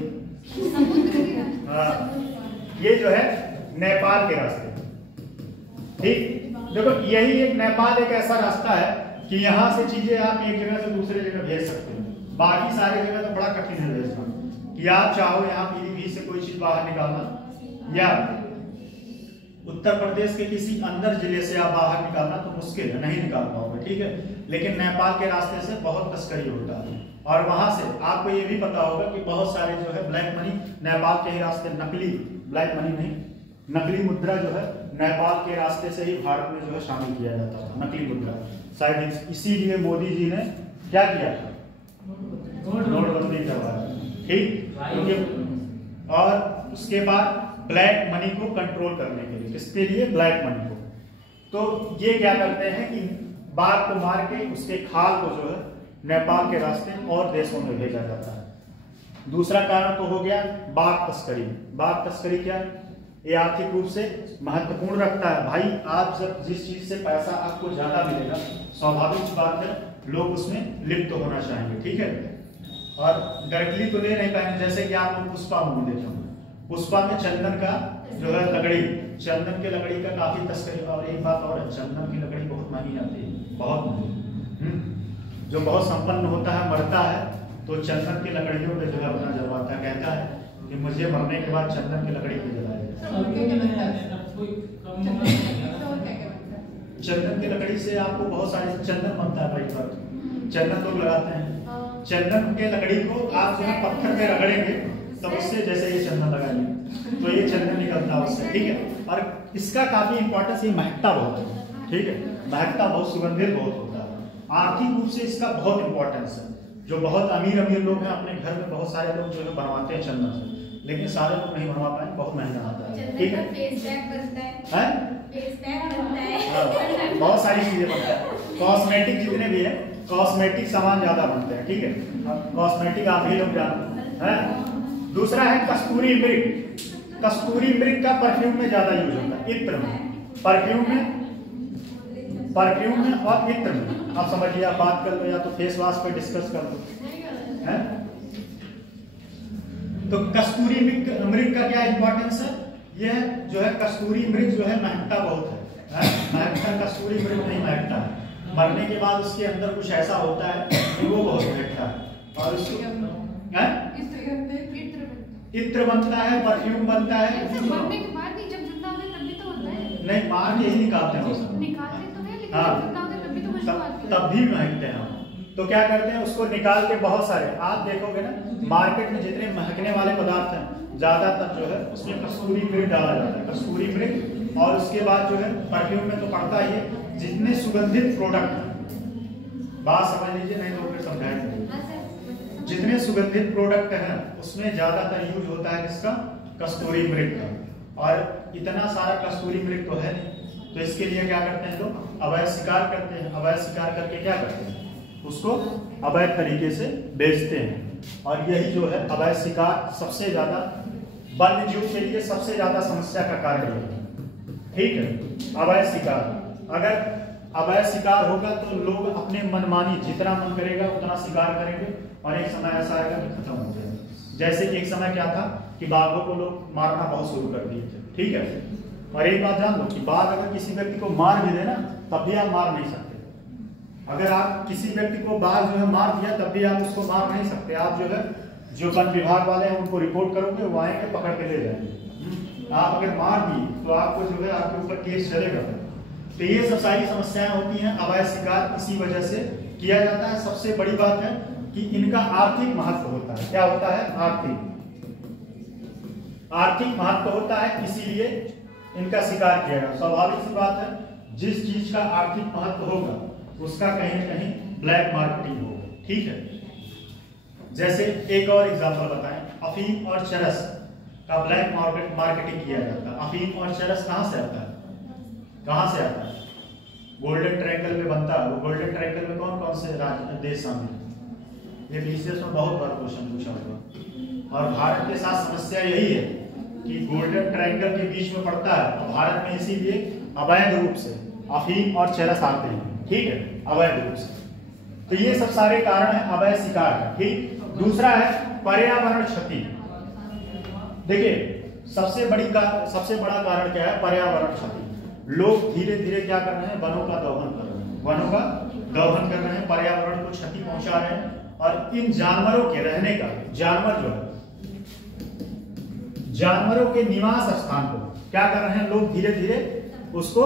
ये जो है नेपाल के रास्ते, ठीक। देखो यही एक नेपाल एक ऐसा रास्ता है कि यहाँ से चीजें आप एक जगह से दूसरे जगह भेज सकते हो। बाकी सारी जगह तो बड़ा कठिन है भेजना, कि आप चाहो यहाँ पीलीभीत से कोई चीज बाहर निकालना या उत्तर प्रदेश के किसी अंदर जिले से आप बाहर निकालना तो मुश्किल है, नहीं निकाल पाओगे, ठीक है। लेकिन नेपाल के रास्ते से बहुत तस्करी होता है और वहां से आपको ये भी पता होगा कि बहुत सारे जो है ब्लैक मनी नेपाल के ही रास्ते, नकली ब्लैक मनी नहीं, नकली मुद्रा जो है नेपाल के रास्ते से ही भारत में जो है शामिल किया जाता था, नकली मुद्रा। शायद इसीलिए मोदी जी ने क्या किया था, नोटबंदी करवाया, ठीक, क्योंकि और उसके बाद ब्लैक मनी को कंट्रोल करने के लिए, किसके लिए? ब्लैक मनी को। तो ये क्या करते हैं कि बाघ को मार के उसके खाल को जो है नेपाल के रास्ते और देशों में भेजा जाता है। दूसरा कारण तो हो गया बाघ तस्करी। बाघ तस्करी क्या? ये आर्थिक रूप से महत्वपूर्ण रखता है। भाई आप जब जिस चीज से पैसा आपको ज्यादा मिलेगा, स्वाभाविक बात है लोग उसमें लिप्त होना चाहेंगे, ठीक है। और डायरेक्टली तो ले नहीं पाएंगे, जैसे कि आप लोग पुष्पा मूवी देखे होंगे, पुष्पा में चंदन का जो है लकड़ी, चंदन के लकड़ी का काफी तस्करी। और एक बात और है, चंदन की लकड़ी बहुत महंगी आती है, बहुत महंगी। जो बहुत संपन्न होता है मरता है तो चंदन की लकड़ियों पे जो है अपना जलवाता है, कहता है कि मुझे मरने के बाद चंदन की लकड़ी पे जलाया। चंदन की लकड़ी से आपको बहुत सारे चंदन बनता है। भाई बात, चंदन लोग लगाते हैं। चंदन के लकड़ी को आप जो है पत्थर पे रगड़ेंगे तो उससे, जैसे ये चंदन लगाइए तो ये चंदन निकलता है उससे, ठीक है। और इसका काफी इंपॉर्टेंस, ये महकता बहुत है, ठीक है, महकता बहुत, सुगंधित बहुत होता है। आर्थिक रूप से इसका बहुत इंपॉर्टेंस है। जो बहुत अमीर लोग हैं अपने घर में बहुत सारे लोग जो है बनवाते हैं चंदन से, लेकिन सारे लोग नहीं बनवा पाए, बहुत महंगा आता है, ठीक है। फेस पैक बनता है, फेस पैक बनता है, बहुत सारी चीजें बनता है। कॉस्मेटिक जितने भी है, कॉस्मेटिक सामान ज्यादा बनते हैं, ठीक है। कॉस्मेटिक आप ही लोग जानते हैं। दूसरा है कस्तूरी मृग। कस्तूरी मृग का परफ्यूम में ज्यादा यूज होता है, इत्र में, परफ्यूम में और इत्र में। आप समझिए, आप बात कर लो या तो फेस वॉश पे डिस्कस कर लो, है। तो कस्तूरी मृग का क्या इंपॉर्टेंस है? यह जो है कस्तूरी मृग जो है महकता बहुत है, महकता, कस्तूरी मृग नहीं महकता है, मरने के बाद उसके अंदर कुछ ऐसा होता है कि वो बहुत महकता है। और उसको इत्र बनता है, परफ्यूम बनता है। मरने के बाद नहीं, जब जिंदा होते तब भी तो होता है। नहीं, मार के ही निकालते हैं उसको, निकालते तो है, लेकिन हाँ, जब जिंदा होते तब भी तो खुशबू आती है। तब भी महकते हैं। तो क्या करते हैं, उसको निकाल के बहुत सारे, आप देखोगे ना मार्केट में जितने महकने वाले पदार्थ हैं ज्यादातर जो है उसमें कस्तूरी मृग डाला जाता है, कस्तूरी मृग। और उसके बाद जो है परफ्यूम में तो पड़ता ही है। जितने सुगंधित प्रोडक्ट हैं, बात समझ लीजिए, नहीं तो फिर समझाएंगे। जितने सुगंधित प्रोडक्ट हैं उसमें ज्यादातर यूज होता है किसका? कस्तूरी मृग का। और इतना सारा कस्तूरी मृग तो है नहीं, तो इसके लिए क्या करते हैं लोग? अवैध शिकार करते हैं। अवैध शिकार करके क्या करते हैं? उसको अवैध तरीके से बेचते हैं। और यही जो है अवैध शिकार सबसे ज्यादा वन्य जीव के लिए सबसे ज्यादा समस्या का कारण है, ठीक है। अवैध शिकार, अगर अवैध शिकार होगा तो लोग अपने मनमानी जितना मन करेगा उतना शिकार करेंगे, और एक समय ऐसा आएगा कि खत्म हो जाएगा। जैसे एक समय क्या था कि बाघों को लोग मारना बहुत शुरू कर दिए थे, ठीक है। और एक बात जान लो कि बाघ अगर किसी व्यक्ति को मार भी देना तब भी आप मार नहीं सकते। अगर आप किसी व्यक्ति को बाघ जो है मार दिया तब भी आप उसको मार नहीं सकते। आप जो है जो वन विभाग वाले हैं उनको रिपोर्ट करोगे, वो आएंगे पकड़ के ले जाएंगे। आप अगर मार दिए तो आपको जो है आपके ऊपर केस चलेगा। तो ये सब सारी समस्याएं होती हैं। अवैध शिकार इसी वजह से किया जाता है। सबसे बड़ी बात है कि इनका आर्थिक महत्व होता है। क्या होता है? आर्थिक महत्व होता है, इसीलिए इनका शिकार किया जाता है। स्वाभाविक सी बात है, जिस चीज का आर्थिक महत्व होगा उसका कहीं न कहीं ब्लैक मार्केटिंग होगा, ठीक है। जैसे एक और एग्जांपल बताएं, अफीम और चरस का ब्लैक मार्केटिंग किया जाता है। अफीम और चरस कहां से आता है? कहां से आता है? गोल्डन ट्रायंगल में बनता है। वो गोल्डन ट्रायंगल में कौन कौन से देश शामिल है? ये बीसीएस में बहुत बार क्वेश्चन पूछा होगा। और भारत के साथ समस्या यही है कि गोल्डन ट्रायंगल के बीच में पड़ता है, और भारत में इसीलिए अवैध रूप से अफीम और चरस आते हैं, ठीक है, अवैध रूप से। तो ये सब सारे कारण है अवैध शिकार का, ठीक। दूसरा है पर्यावरण क्षति। देखिए सबसे बड़ा कारण क्या है? पर्यावरण क्षति। लोग धीरे धीरे क्या कर रहे हैं? वनों का दोहन कर रहे हैं, वनों का दोहन कर रहे हैं, पर्यावरण को क्षति पहुंचा रहे हैं। और इन जानवरों के रहने का, जानवर जो है जानवरों के निवास स्थान को क्या कर रहे हैं लोग? धीरे धीरे उसको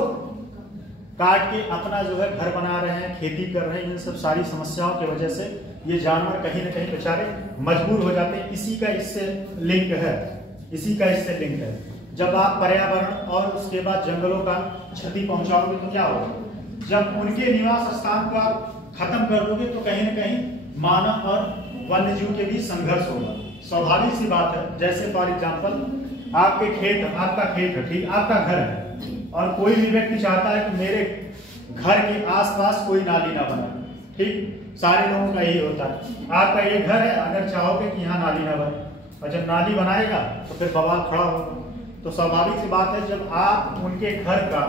काट के अपना जो है घर बना रहे हैं, खेती कर रहे हैं। इन सब सारी समस्याओं की वजह से ये जानवर कहीं ना कहीं बेचारे मजबूर हो जाते हैं। इसी का इससे लिंक है। जब आप पर्यावरण और उसके बाद जंगलों का क्षति पहुंचाओगे तो क्या होगा? जब उनके निवास स्थान को आप खत्म कर दोगे तो कहीं ना कहीं मानव और वन्य जीव के बीच संघर्ष होगा। स्वाभाविक सी बात है। जैसे फॉर एग्जाम्पल आपका खेत है, ठीक, आपका घर है, और कोई भी व्यक्ति चाहता है कि मेरे घर के आसपास कोई नाली ना बने, ठीक, सारे लोगों का यही होता है। आपका ये घर है, अगर चाहोगे कि यहाँ नाली ना बने, और जब नाली बनाएगा तो फिर बवाल खड़ा होगा। तो स्वाभाविक सी बात है, जब आप उनके घर का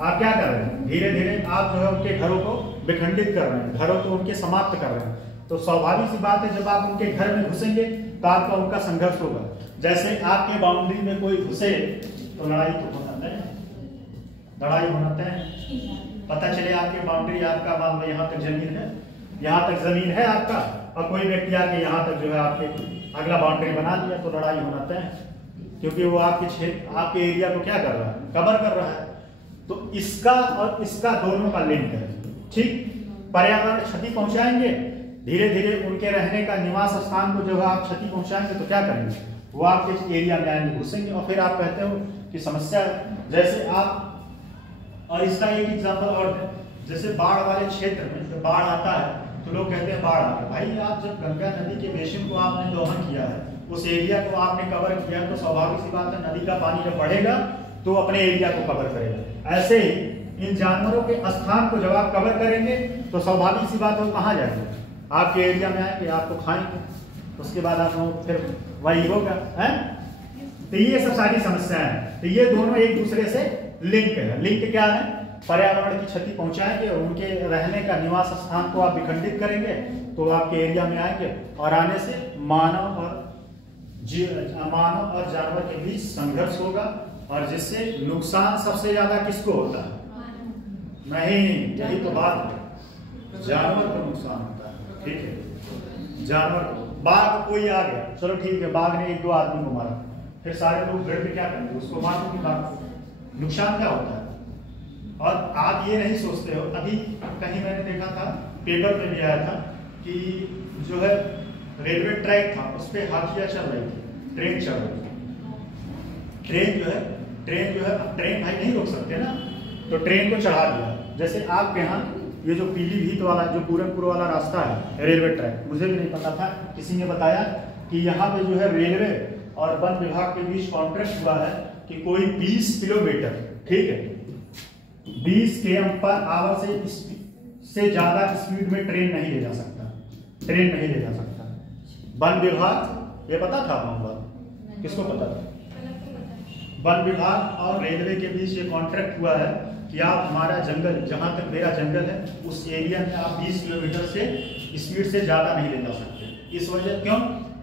आप क्या कर रहे हैं? धीरे धीरे आप जो है उनके घरों को विखंडित कर रहे हैं, घरों को उनके समाप्त कर रहे हैं। तो स्वाभाविक सी बात है, जब आप उनके घर में घुसेंगे तो आपका उनका संघर्ष होगा। जैसे आपके बाउंड्री में कोई घुसे तो लड़ाई तो होना है, लड़ाई होना है। पता चले आपकी बाउंड्री, आपका मान लो यहाँ तक जमीन है, यहाँ तक जमीन है आपका, और कोई व्यक्ति आके यहाँ तक जो है आपके अगला बाउंड्री बना दिया, तो लड़ाई होना तय है, क्योंकि वो आपके क्षेत्र, आपके एरिया को क्या कर रहा है? कवर कर रहा है। तो इसका और इसका दोनों का लिंक है, ठीक। पर्यावरण क्षति पहुंचाएंगे, धीरे धीरे उनके रहने का निवास स्थान को जब आप क्षति पहुंचाएंगे तो क्या करेंगे, वो आपके एरिया में आएंगे, घुसेंगे। और फिर आप कहते हो कि समस्या, जैसे आप, और इसका एक एग्जाम्पल और, जैसे बाढ़ वाले क्षेत्र में जब बाढ़ आता है तो लोग कहते हैं बाढ़ आ गया। भाई आप जब गंगा नदी के बेसिन को आपने दोहन किया है, उस एरिया को आपने कवर किया है, तो स्वाभाविक सी बात है नदी का पानी जब बढ़ेगा तो अपने एरिया को कवर करेगा। ऐसे ही इन जानवरों के स्थान को जब आप कवर करेंगे तो स्वाभाविक सी बात है वो कहाँ जाएंगे, आपके एरिया में आएंगे, आपको खाएंगे, उसके बाद आप लोग फिर वही होगा है। तो ये सब सारी समस्याएं हैं। तो ये दोनों एक दूसरे से लिंक है। लिंक क्या है, पर्यावरण की क्षति पहुंचाएंगे और उनके रहने का निवास स्थान को आप विखंडित करेंगे तो आपके एरिया में आएंगे, और आने से मानव और जानवर के बीच संघर्ष होगा, और जिससे नुकसान सबसे ज्यादा किसको होता है, नहीं, यही तो बात है, जानवर को नुकसान होता है। ठीक है, जानवर को, बाघ कोई आ गया, चलो ठीक है, बाघ ने 1-2 आदमी को मारा, फिर सारे लोग भीड़ में क्या करेंगे, उसको मार देंगे बाघ को, नुकसान क्या होता है। और आप ये नहीं सोचते हो, अभी कहीं मैंने देखा था, पेपर में भी आया था कि जो है रेलवे ट्रैक था, उस पर हाथियां चल रही थी, ट्रेन चल रही थी, ट्रेन जो है अब ट्रेन भाई नहीं रोक सकते ना, तो ट्रेन को चढ़ा दिया। जैसे आपके यहाँ ये जो पीलीभीत वाला, जो पूरनपुर वाला रास्ता है रेलवे ट्रैक, मुझे भी नहीं पता था, किसी ने बताया कि यहाँ पे जो है रेलवे और वन विभाग के बीच कॉन्ट्रैक्ट हुआ है कि कोई 20 किलोमीटर, ठीक है, 20 km/h से ज्यादा स्पीड में ट्रेन नहीं ले जा सकता, ट्रेन नहीं ले जा सकता। वन विभाग, ये पता था आपको बात, किसको पता था? वन विभाग और रेलवे के बीच ये कॉन्ट्रैक्ट हुआ है कि आप हमारा जंगल, जहां तक मेरा जंगल है, उस एरिया में आप 20 किलोमीटर से स्पीड से ज्यादा नहीं ले जा सकते। इस वजह, क्यों,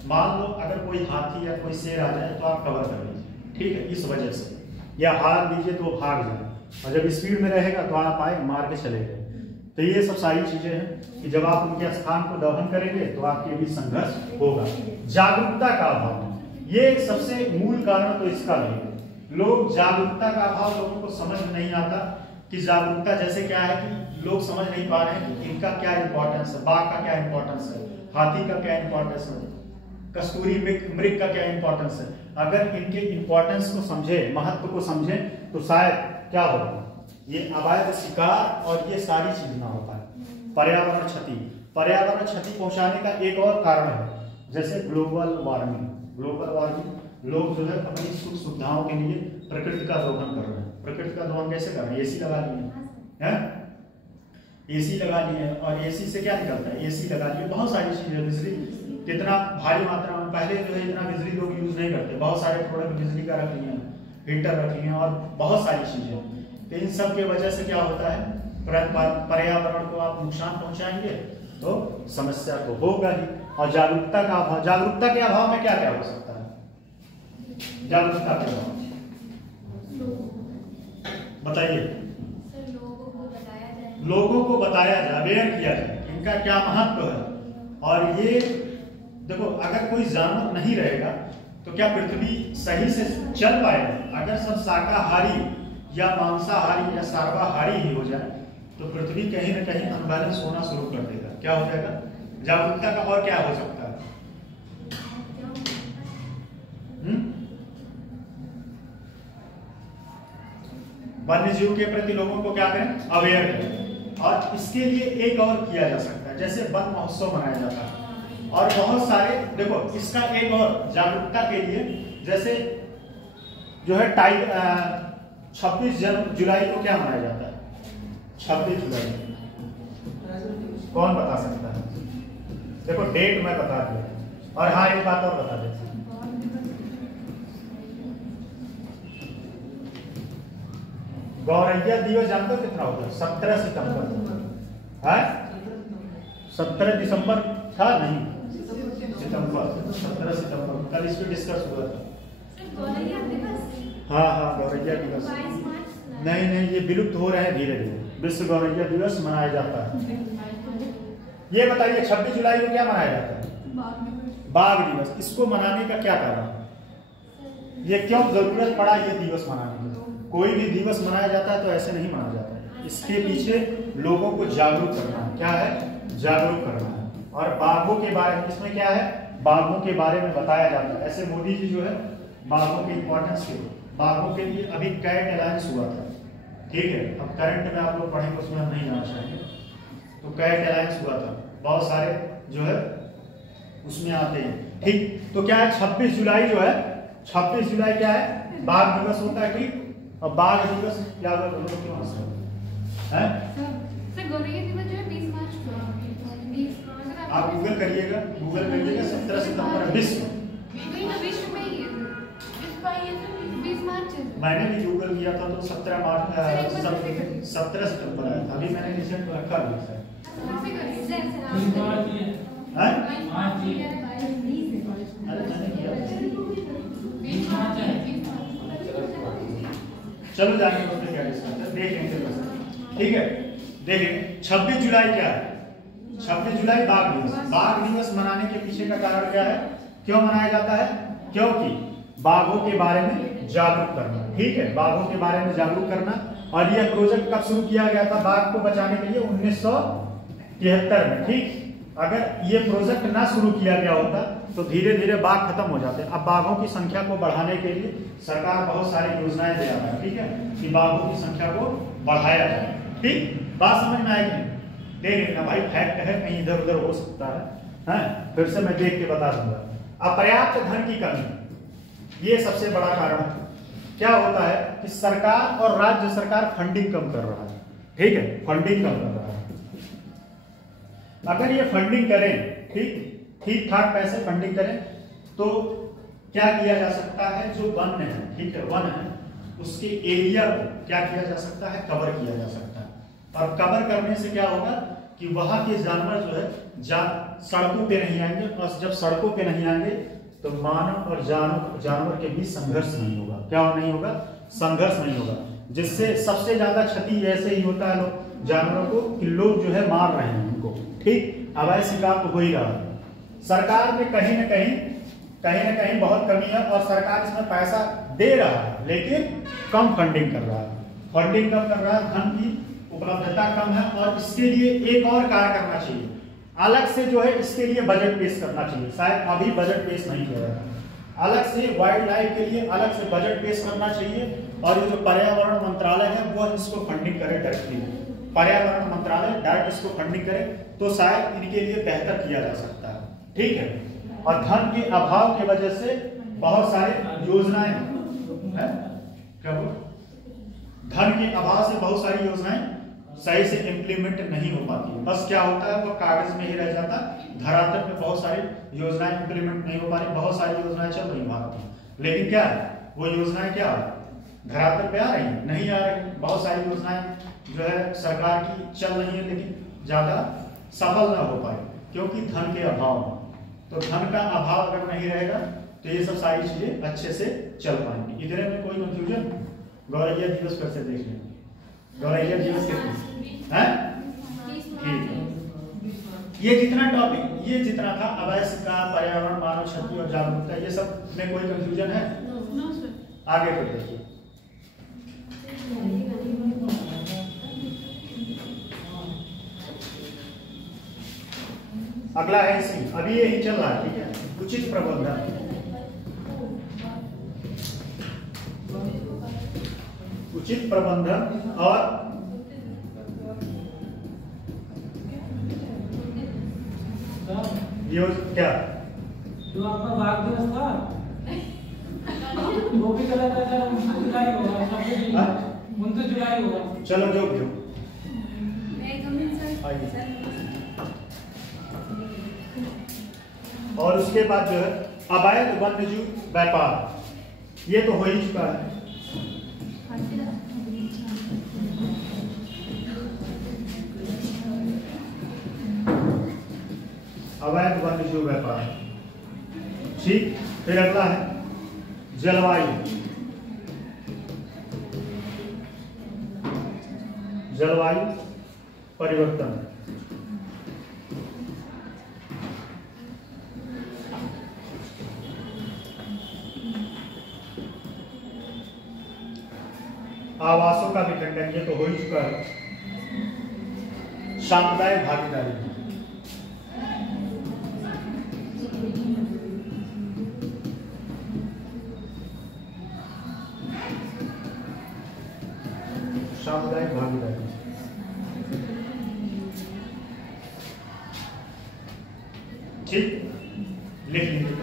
मान लो अगर कोई हाथी या कोई शेर आ जाए तो आप कवर कर लीजिए, ठीक है, इस वजह से, या हार लीजिए तो भाग जाए, और जब स्पीड में रहेगा तो आप आए मार के चले गए। तो ये सब सारी चीजें हैं कि जब आप उनके स्थान को दहन करेंगे तो आपके बीच संघर्ष होगा। जागरूकता का अभाव, ये सबसे मूल कारण तो इसका भी है। लोग, जागरूकता का अभाव, लोगों को समझ में नहीं आता कि जागरूकता जैसे क्या है, कि लोग समझ नहीं पा रहे हैं कि इनका क्या इंपॉर्टेंस है, बाघ का क्या इंपॉर्टेंस है, हाथी का क्या इंपॉर्टेंस है, कस्तूरी मृग का क्या इंपॉर्टेंस है। अगर इनके इंपॉर्टेंस को समझे, महत्व को समझे, तो शायद क्या होगा, ये अवैध शिकार और ये सारी चीज ना हो पाए। पर्यावरण क्षति, पर्यावरण क्षति पहुंचाने का एक और कारण है, जैसे ग्लोबल वार्मिंग। ग्लोबल वार्मिंग, लोग जो है अपनी सुख सुविधाओं के लिए प्रकृति का दोहन कर रहे हैं। प्रकृति का दोहन कैसे कर रहे हैं, एसी लगा लिए हैं, एसी लगा लिए, और एसी से क्या निकलता है, एसी लगा लिए, बहुत सारी चीजें, बिजली कितना भारी मात्रा में, पहले जो है इतना बिजली लोग यूज नहीं करते, बहुत सारे प्रोडक्ट बिजली का रख लिए हैं, हीटर रख लिए हैं, और बहुत सारी चीजें। तो इन सब के वजह से क्या होता है, पर्यावरण को आप नुकसान पहुंचाएंगे तो समस्या तो होगा ही। और जागरूकता का अभाव, जागरूकता के अभाव में क्या क्या हो सकता है, जागरूकता के अभाव बताइए। लोगों को बताया जाए, अवेयर किया जाए, इनका क्या महत्व है। और ये देखो, अगर कोई जानवर नहीं रहेगा तो क्या पृथ्वी सही से चल पाएगा। अगर सब शाकाहारी या मांसाहारी या सर्वाहारी ही हो जाए तो पृथ्वी कहीं ना कहीं अनबैलेंस होना शुरू कर देगा। क्या हो जाएगा, जागरूकता का और क्या हो सकता है, वन्य जीव के प्रति लोगों को क्या करें, अवेयर करें। और इसके लिए एक और किया जा सकता है, जैसे वन महोत्सव मनाया जाता है, और बहुत सारे, देखो इसका एक और जागरूकता के लिए, जैसे जो है 26 जुलाई को क्या मनाया जाता है, 26 जुलाई कौन बता सकता है? देखो डेट मैं बता दिया, और हाँ एक बात और बता देता हूं, गौरैया दिवस जानते हो कितना होता है, 17 सितंबर है, 17 दिसंबर था नहीं, सितंबर, 17 सितंबर, कल इस पर डिस्कस हुआ था। हाँ गौरैया दिवस, नहीं ये विलुप्त हो रहे हैं धीरे धीरे, विश्व गौरैया दिवस मनाया जाता है। ये बताइए 26 जुलाई को क्या मनाया जाता है, बाघ दिवस। इसको मनाने का क्या कारण, ये क्यों जरूरत पड़ा ये दिवस मनाने की? कोई भी दिवस मनाया जाता है तो ऐसे नहीं मनाया जाता है, इसके पीछे लोगों को जागरूक करना है। क्या है? जागरूक करना है। और बाघों के बारे में इसमें क्या है? बाघों के बारे में बताया जाता है। ऐसे मोदी जी जो है बाघों के इंपॉर्टेंस के बाघों के लिए अभी कैट अलायंस हुआ था, ठीक है। अब करंट में आप लोग पढ़ेंगे उसमें हम नहीं जाना चाहेंगे। तो कैट अलायंस हुआ था, बहुत सारे जो है उसमें आते हैं, ठीक। तो क्या है 26 जुलाई जो है 26 जुलाई क्या है? बाघ दिवस होता है, ठीक। और बाघ दिवस क्या है? गौरैया दिवस जो है 20 मार्च को है। 20 मार्च आप गूगल करिएगा 17 सितंबर विश्व विश्व में ही है। 20 मार्च है। मैंने भी गूगल किया था तो 17 सितंबर आया था। अभी मैंने रिसेंट में रखा भी है। चलो जाने उसमें क्या डिस्कस है देखेंगे, ठीक है। देखिए 26 जुलाई क्या है? 26 जुलाई बाघ दिवस। बाघ दिवस मनाने के पीछे का कारण क्या है? क्यों मनाया जाता है? क्योंकि बाघों के बारे में जागरूक करना, ठीक है। बाघों के बारे में जागरूक करना। और यह प्रोजेक्ट कब शुरू किया गया था बाघ को बचाने के लिए? 1973 में, ठीक। अगर ये प्रोजेक्ट ना शुरू किया गया होता तो धीरे धीरे बाघ खत्म हो जाते। अब बाघों की संख्या को बढ़ाने के लिए सरकार बहुत सारी योजनाएं दे रहा है, ठीक है, कि बाघों की संख्या को बढ़ाया जाए, ठीक। बात समझ में आएगी? देख लेना भाई, फैक्ट है, कहीं इधर उधर हो सकता है। फिर से मैं देख के बता दूंगा। अपर्याप्त धन की कमी, ये सबसे बड़ा कारण है। क्या होता है कि सरकार और राज्य सरकार फंडिंग कम कर रहा है, ठीक है, फंडिंग कम कर रहा है। अगर ये फंडिंग करें, ठीक ठाक पैसे फंडिंग करें तो क्या किया जा सकता है? जो वन है, ठीक है, वन है, उसके एरिया को क्या किया जा सकता है? कवर किया जा सकता है। और कवर करने से क्या होगा कि वहां के जानवर जो है सड़कों पे नहीं आएंगे। और जब सड़कों पे नहीं आएंगे तो मानव और जानवर के बीच संघर्ष नहीं होगा। क्या नहीं होगा? संघर्ष नहीं होगा, जिससे सबसे ज्यादा क्षति ऐसे ही होता है जानवरों को कि लोग जो है मार रहे हैं उनको, ठीक। अवैध शिकार तो हो ही रहा है। सरकार में कहीं ना कहीं बहुत कमी है और सरकार इसमें पैसा दे रहा है लेकिन कम फंडिंग कर रहा है। फंडिंग कम कर रहा है, धन की उपलब्धता कम है। और इसके लिए एक और कार्य करना चाहिए, अलग से जो है इसके लिए बजट पेश करना चाहिए। शायद अभी बजट पेश नहीं किया है, अलग से वाइल्ड लाइफ के लिए अलग से बजट पेश करना चाहिए। और ये जो पर्यावरण मंत्रालय है वो इसको फंडिंग करे डायरेक्टली। पर्यावरण मंत्रालय डायरेक्ट इसको फंडिंग करे तो शायद इनके लिए बेहतर किया जा सकता है, ठीक है। और धन के अभाव की वजह से बहुत सारे योजनाएं हैं, क्या बोल, धन के अभाव से बहुत सारी योजनाएं सही से इम्प्लीमेंट नहीं हो पाती है। बस क्या होता है वो कागज में ही रह जाता, धरातल पे बहुत सारी योजनाएं इम्प्लीमेंट नहीं हो पा रही। बहुत सारी योजनाएं चल रही भारत में, लेकिन क्या है वो योजनाएं क्या धरातल पे आ रही है? नहीं आ रही। बहुत सारी योजनाएं जो है सरकार की चल रही है लेकिन ज्यादा सफल ना हो पाए क्योंकि धन के अभाव में। तो धन का अभाव अगर नहीं रहेगा तो ये सब सारी चीजें अच्छे से चल पाएंगी। इधर में कोई कंफ्यूजन? गौरैया दिवस फिर से देख लेंगे। गौरैया दिवस कितने है? ठीक है। ये जितना टॉपिक ये जितना था अवैध शिकार, पर्यावरण, मानव क्षति और जागरूकता, ये सब में कोई कंफ्यूजन है? आगे फिर देखिए। अगला है इसी, अभी यही चल रहा है, ठीक है। उचित प्रबंधन, उचित प्रबंधन और क्या जो आपका बाघ दिवस था वो भी गलत है। 29 जुलाई होगा, 29 जुलाई होगा। चलो जो भी हो, और उसके बाद जो है अवैध वन्यजीव व्यापार, ये तो हो ही चुका है। अवैध वन्यजीव व्यापार, ठीक। फिर अगला है जलवायु, जलवायु परिवर्तन। आवासों का विखंडन, ये तो हो ही चुका है। सामुदायिक भागीदारी। सामुदायिक भागीदारी। ठीक, लिख लीजिए।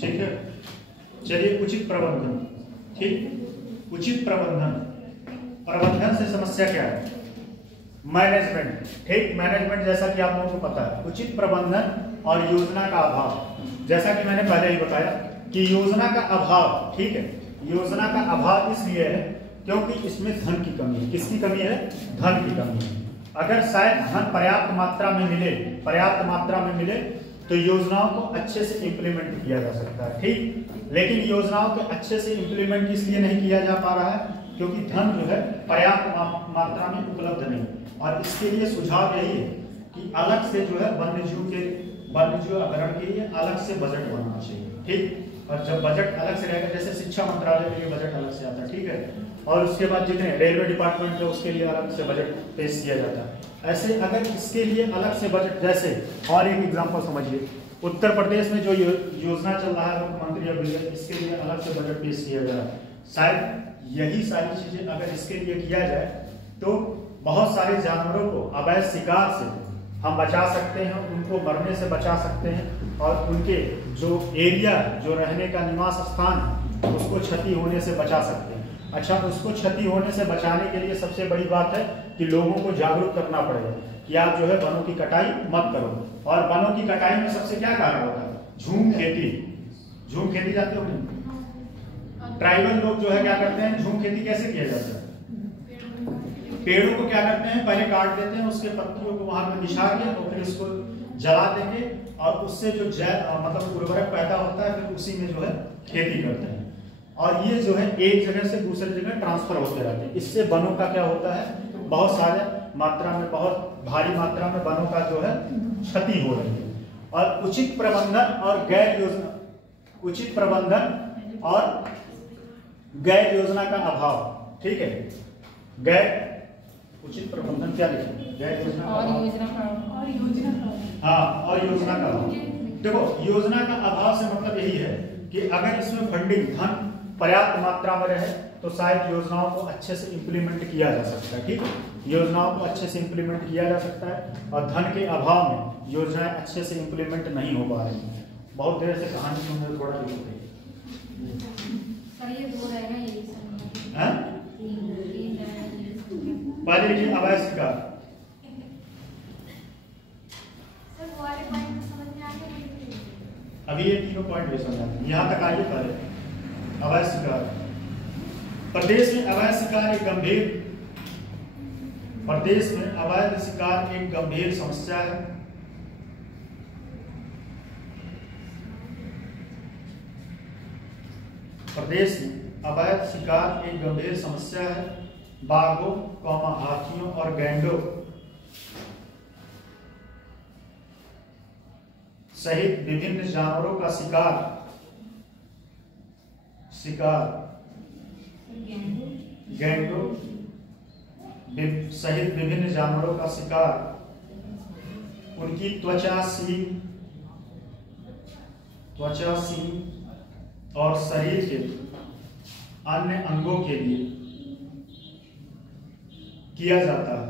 ठीक है, चलिए उचित प्रबंधन। ठीक, उचित प्रबंधन, प्रबंधन से समस्या क्या है? मैनेजमेंट। ठीक, मैनेजमेंट जैसा कि आप लोगों को पता है, उचित प्रबंधन और योजना का अभाव। जैसा कि मैंने पहले ही बताया कि योजना का अभाव, ठीक है, योजना का अभाव इसलिए है क्योंकि इसमें धन की कमी है। किसकी कमी है? धन की कमी है। अगर शायद धन पर्याप्त मात्रा में मिले तो योजनाओं को अच्छे से इंप्लीमेंट किया जा सकता है। ठीक, लेकिन योजनाओं को अच्छे से इंप्लीमेंट इसलिए नहीं किया जा पा रहा है क्योंकि धन जो है पर्याप्त मात्रा में उपलब्ध नहीं। और इसके लिए सुझाव यही है कि अलग से जो है वन्यजीव अभ्यारण्य के लिए अलग से बजट बनना चाहिए। ठीक, और जब बजट अलग से रहेगा, जैसे शिक्षा मंत्रालय के लिए बजट अलग से आता है, ठीक है, और उसके बाद जितने रेलवे डिपार्टमेंट है उसके लिए अलग से बजट पेश किया जाता है। ऐसे अगर इसके लिए अलग से बजट, जैसे और एक एग्जांपल समझिए, उत्तर प्रदेश में जो योजना चल रहा है मुख्यमंत्री अभियान, इसके लिए अलग से बजट पेश किया जा रहा है। शायद यही सारी चीजें अगर इसके लिए किया जाए तो बहुत सारे जानवरों को अवैध शिकार से हम बचा सकते हैं, उनको मरने से बचा सकते हैं, और उनके जो एरिया, जो रहने का निवास स्थान, उसको क्षति होने से बचा सकते हैं। अच्छा, उसको क्षति होने से बचाने के लिए सबसे बड़ी बात है कि लोगों को जागरूक करना पड़ेगा कि आप जो है वनों की कटाई मत करो। और वनों की कटाई में सबसे क्या कारण होता है? झूम खेती। झूम खेती जाते हो नहीं? ट्राइबल लोग जो है क्या करते हैं, झूम खेती कैसे किया जाता है? पेड़ों को क्या करते हैं, पहले काट देते हैं, उसके पत्तियों को वहां पे बिछा के और फिर उसको जला देंगे, और उससे जो मतलब उर्वरक पैदा होता है, फिर उसी में जो है खेती करते हैं। और ये जो है एक जगह से दूसरी जगह ट्रांसफर होते रहते हैं। इससे वनों का क्या होता है, बहुत सारे मात्रा में, बहुत भारी मात्रा में वनों का जो है क्षति हो रही है। और उचित प्रबंधन और गैर योजना, उचित प्रबंधन और गैर योजना का अभाव। ठीक है, गैर उचित प्रबंधन क्या लिखें? गैर योजना का अभाव। हाँ, और योजना का अभाव। देखो, योजना का अभाव से मतलब यही है कि अगर इसमें फंडिंग, धन पर्याप्त मात्रा में रहे तो शायद योजनाओं को अच्छे से इंप्लीमेंट किया जा सकता है। ठीक, योजनाओं को अच्छे से इंप्लीमेंट किया जा सकता है, और धन के अभाव में योजनाएं अच्छे से इंप्लीमेंट नहीं हो पा रही हैं। बहुत देर से कहानी सुन रहे, थोड़ा लिखते पहले लिखिए अवैध शिकार। अभी ये तीनों पॉइंट भी समझा, यहाँ तक आइए। पहले अवैध शिकार। प्रदेश में अवैध शिकार एक गंभीर समस्या है। प्रदेश में अवैध शिकार एक गंभीर समस्या है। बाघों, हाथियों और गैंडों सहित विभिन्न जानवरों का शिकार गैंडों सहित विभिन्न जानवरों का शिकार, उनकी त्वचा, सींग और शरीर के अन्य अंगों के लिए किया जाता है,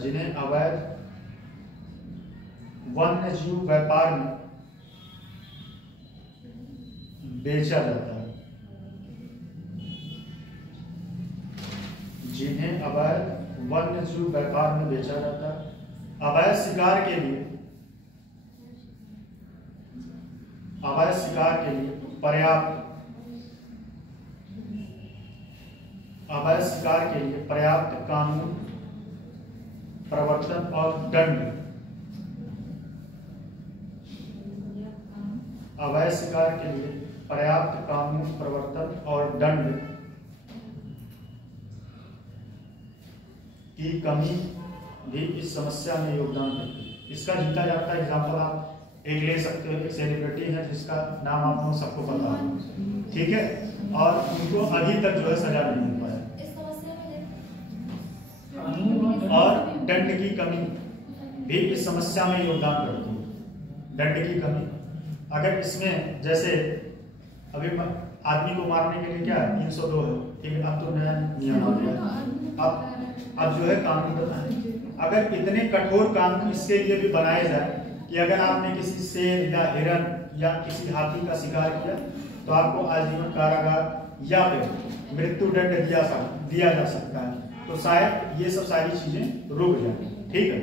जिन्हें अवैध वन्यजीव व्यापार में बेचा जाता है, जिन्हें अवैध वन्य जीव व्यापार में बेचा जाता है। अवैध शिकार के लिए पर्याप्त कानून प्रवर्तन और दंड। अवैध शिकार के लिए पर्याप्त कानून प्रवर्तन और दंड की कमी भी इस समस्या में योगदान करती है। इसका जीता जाता एग्जाम्पल आप एक ले सकते हो। एक सेलिब्रिटी है जिसका नाम आप लोग सबको पता है, ठीक है, और उनको अभी तक जो है सजा नहीं मिल पाया, और दंड की कमी भी इस समस्या में योगदान करती है। दंड की कमी, अगर इसमें जैसे अभी आदमी को मारने के लिए क्या है 302 है, ठीक है, अब तो नया नियम आ गया। अब जो है कानून बना है, अगर इतने कठोर कानून इसके लिए भी बनाए जाए कि अगर आपने किसी शेर या हिरन या किसी हाथी का शिकार किया तो आपको आजीवन कारागार या फिर मृत्युदंड दिया जा सकता है, तो शायद ये सब सारी चीजें रुक जाए, ठीक है।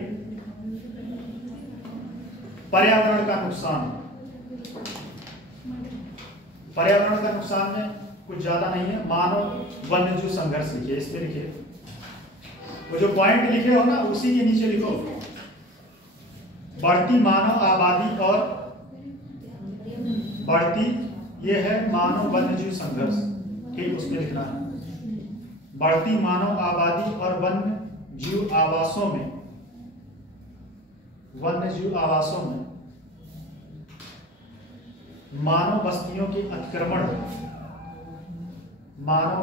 पर्यावरण का नुकसान, पर्यावरण का नुकसान में कुछ ज्यादा नहीं है। मानव वन्य जीव संघर्ष लिखिए, इस पे लिखिए, वो जो पॉइंट लिखे हो ना उसी के नीचे लिखो, बढ़ती मानव आबादी और बढ़ती, ये है मानव वन्य जीव संघर्ष, ठीक, उसमें लिखना है। बढ़ती मानव आबादी और वन्य जीव आवासों में मानव बस्तियों के अतिक्रमण में मानव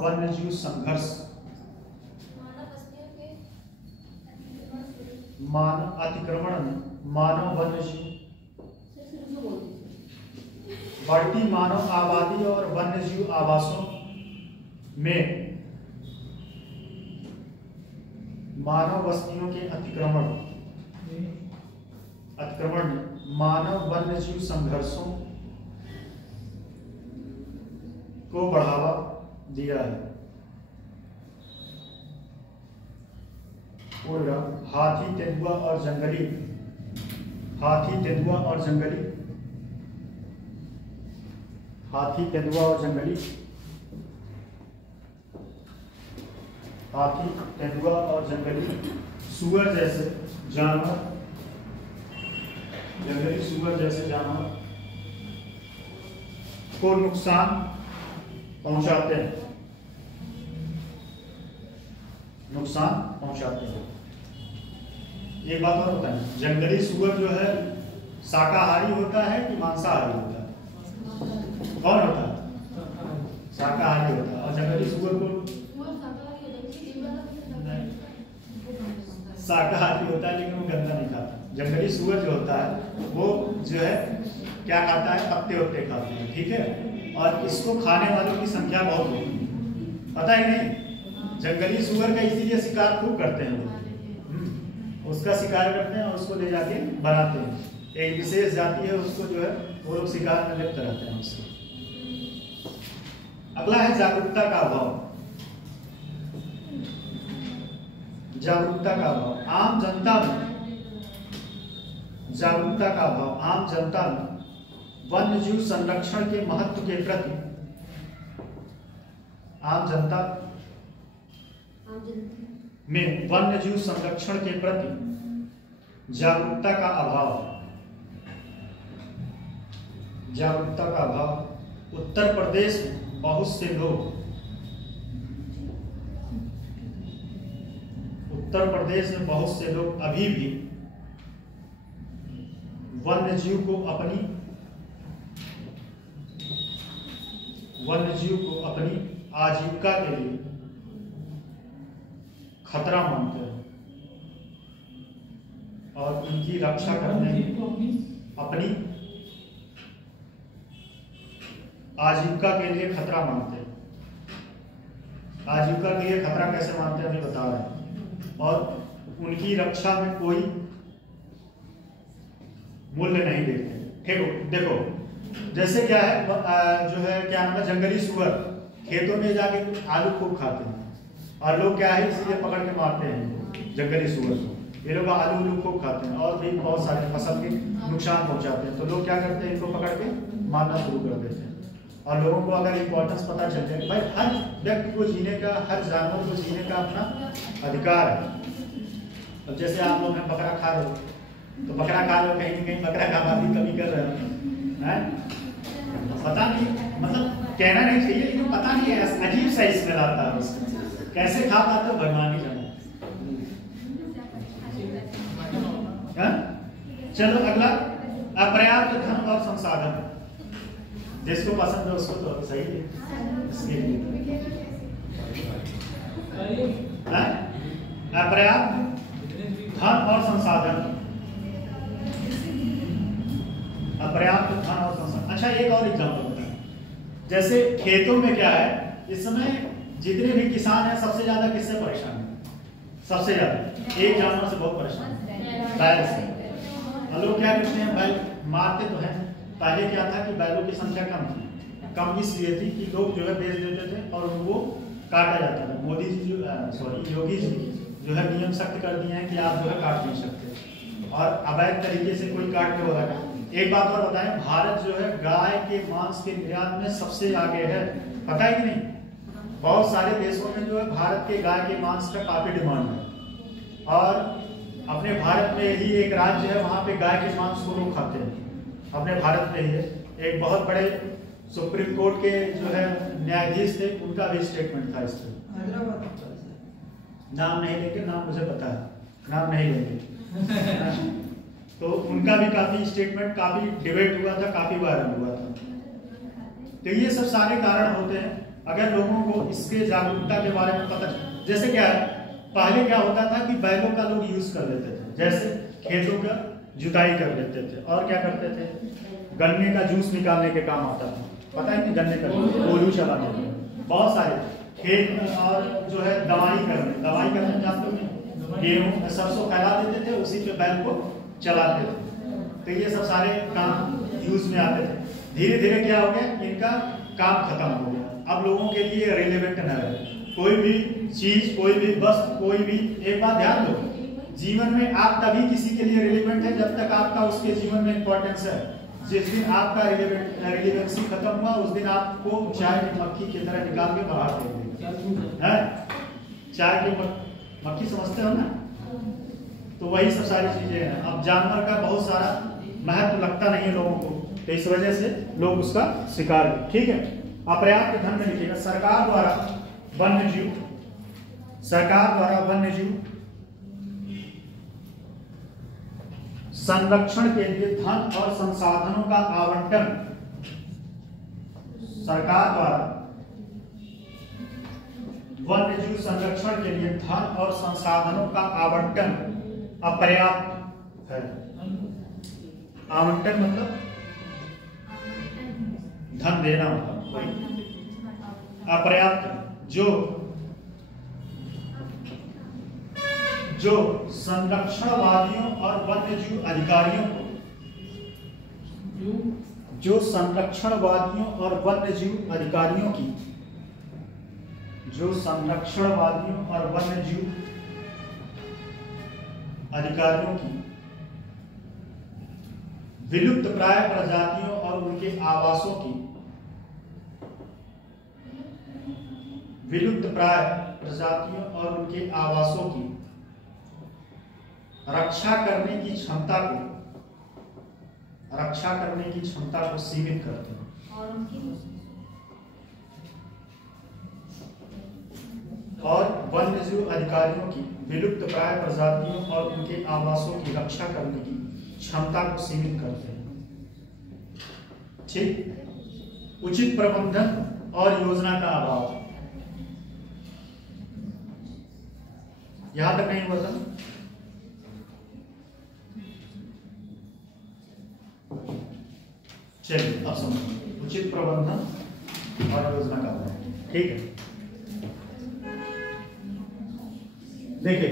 वन्य जीव संघर्ष, मानव अतिक्रमण में मानव वन्य जीव, बढ़ती मानव आबादी और वन्य जीव आवासों में मानव बस्तियों के अतिक्रमण में मानव वन्य जीव संघर्षों को बढ़ावा दिया है। हाथी, तेंदुआ और जंगली, हाथी, तेंदुआ और जंगली, हाथी, तेंदुआ और जंगली, हाथी, तेंदुआ और जंगली सूअर जैसे जानवर, जंगली सूअर जैसे जानवर को नुकसान पहुंचाते हैं। एक बात और होता है, जंगली सूअर जो है शाकाहारी होता है कि मांसाहारी होता है? कौन होता है? शाकाहारी होता है। और जंगली सूअर को शाकाहारी होता है लेकिन वो गंदा नहीं खाता। जंगली सूअर जो होता है वो जो है क्या खाता है, पत्ते वत्ते खाते हैं, ठीक है, और इसको खाने वालों की संख्या बहुत होती है, पता ही नहीं। जंगली सूअर का इसीलिए शिकार खूब करते हैं लोग, उसका शिकार करते हैं और उसको ले जाके बनाते हैं। एक विशेष जाति है, उसको जो है वो लोग शिकार में लिप्त रहते हैं उससे। अगला है जागरूकता का अभाव। जागरूकता का अभाव, आम जनता में जागरूकता का अभाव, आम जनता में वन्य जीव संरक्षण के महत्व के प्रति, आम जनता में वन्य जीव संरक्षण के प्रति जागरूकता का अभाव, जागरूकता का अभाव। उत्तर प्रदेश में बहुत से लोग, उत्तर प्रदेश में बहुत से लोग अभी भी वन्य जीव को अपनी आजीविका के लिए खतरा मानते हैं और उनकी रक्षा करने अपनी आजीविका के लिए खतरा मानते हैं। आजीविका के लिए खतरा कैसे मानते हैं अभी बता रहे हैं। और उनकी रक्षा में कोई मूल्य नहीं देते। ठीक हो, देखो जैसे क्या है जो है क्या नाम है, जंगली सुअर खेतों में जाके आलू खूब खाते हैं, और लोग क्या है इसलिए पकड़ के मारते हैं जंगली सुअर को। ये लोग आलू खूब खाते हैं और भी बहुत सारे फसल के नुकसान पहुंचाते हैं, तो लोग क्या करते हैं इनको पकड़ के मारना शुरू कर देते हैं। और लोगों को अगर इम्पोर्टेंस पता चल जाए कि भाई हर व्यक्ति को जीने का, हर जानवर को जीने का अपना अधिकार है। अब जैसे आप लोग हैं बकरा खा रहे हो, तो बकरा खा रहे हो, कहीं न कहीं बकरा का आबादी कमी कर रहे हो, पता नहीं, मतलब कहना नहीं चाहिए लेकिन पता नहीं है, अजीब सा स्मेल आता है उसका, कैसे खा पाते हो भगवान ही जाने। चलो अगला, अपर्याप्त धन और संसाधन, जिसको पसंद है उसको तो सही है। अपर्याप्त धन और संसाधन, अपर्याप्त धन और संसाधन। अच्छा एक और एग्जाम्पल बताएं, जैसे खेतों में क्या है इस समय जितने भी किसान हैं सबसे ज्यादा किससे परेशान है? सबसे ज्यादा एक जानवर से बहुत परेशान है, बैल से। लोग क्या करते हैं, बैल मारते तो हैं। पहले क्या था कि बैलों की संख्या कम थी, कम इसलिए थी कि लोग जो है बेच देते थे और उनको काटा जाता था। मोदी जी योगी जी जो है नियम सख्त कर दिए हैं कि आप जो है काट नहीं सकते, और अवैध तरीके से कोई काट के होगा। एक बात और बताएं, भारत जो है गाय के मांस के निर्यात में सबसे आगे है, पता है कि नहीं? बहुत सारे देशों में जो है भारत के गाय के मांस का काफी डिमांड है, और अपने भारत में ही एक राज्य है वहां पे गाय के मांस को लोग खाते हैं। अपने भारत में ही है, एक बहुत बड़े सुप्रीम कोर्ट के जो है न्यायाधीश थे, उनका भी स्टेटमेंट था इस पर। हैदराबाद नाम नहीं लेंगे, नाम मुझे पता है, नाम नहीं लेंगे। तो उनका भी काफी स्टेटमेंट, काफी डिबेट हुआ था, काफी वायरल हुआ था। तो ये सब सारे कारण होते हैं, अगर लोगों को इसके जागरूकता के बारे में पता। जैसे क्या है, पहले क्या होता था कि बैलों का लोग यूज कर लेते थे, जैसे खेतों का जुताई कर लेते थे, और क्या करते थे, गन्ने का जूस निकालने के काम आता था, पता है कि गन्ने का गोलू चलाने के, बहुत सारे खेत में, और जो है दवाई करने जानते हो, गेहूं सरसों फैला देते थे, उसी पे बैल को चलाते थे। तो ये सब सारे काम यूज में आते थे। धीरे धीरे क्या हो गया, इनका काम खत्म हो गया, अब लोगों के लिए रिलेवेंट न रहे। कोई भी चीज, कोई भी वस्तु, कोई भी, एक बात ध्यान दो, जीवन में आप तभी किसी के लिए रिलेवेंट है जब तक आपका उसके जीवन में इंपॉर्टेंस है। जिस दिन आपका रिलेवेंसी खत्म हुआ उस दिन आपको चाय की मक्खी की तरह निकाल के बाहर फेंक देंगे। चाय की मक्खी समझते हो ना, तो वही सब सारी चीजें हैं। अब जानवर का बहुत सारा महत्व लगता नहीं है लोगों को, तो इस वजह से लोग उसका शिकार है। ठीक है, अपर्याप्त धन में लिखिएगा, सरकार द्वारा वन्यजीव संरक्षण के लिए धन और संसाधनों का आवंटन, सरकार द्वारा वन्यजीव संरक्षण के लिए धन और संसाधनों का आवंटन अपर्याप्त है। आवंटन मतलब धन देना, मतलब वही अपर्याप्त, जो संरक्षणवादियों और वन्यजीव अधिकारियों को, जो संरक्षणवादियों और वन्यजीव अधिकारियों की, जो संरक्षणवादियों और वन्यजीव अधिकारियों की विलुप्त प्राय प्रजातियों और उनके आवासों की, विलुप्त प्राय प्रजातियों और उनके आवासों की रक्षा करने की क्षमता को सीमित करते हैं, और वन्यजीव अधिकारियों की विलुप्त प्राय प्रजातियों और उनके आवासों की रक्षा करने की क्षमता को सीमित करते हैं। ठीक, उचित प्रबंधन और योजना का अभाव, यहां तक नहीं हुआ था? चलिए अब समझो, उचित प्रबंधन और योजना का अभाव। ठीक है, देखिए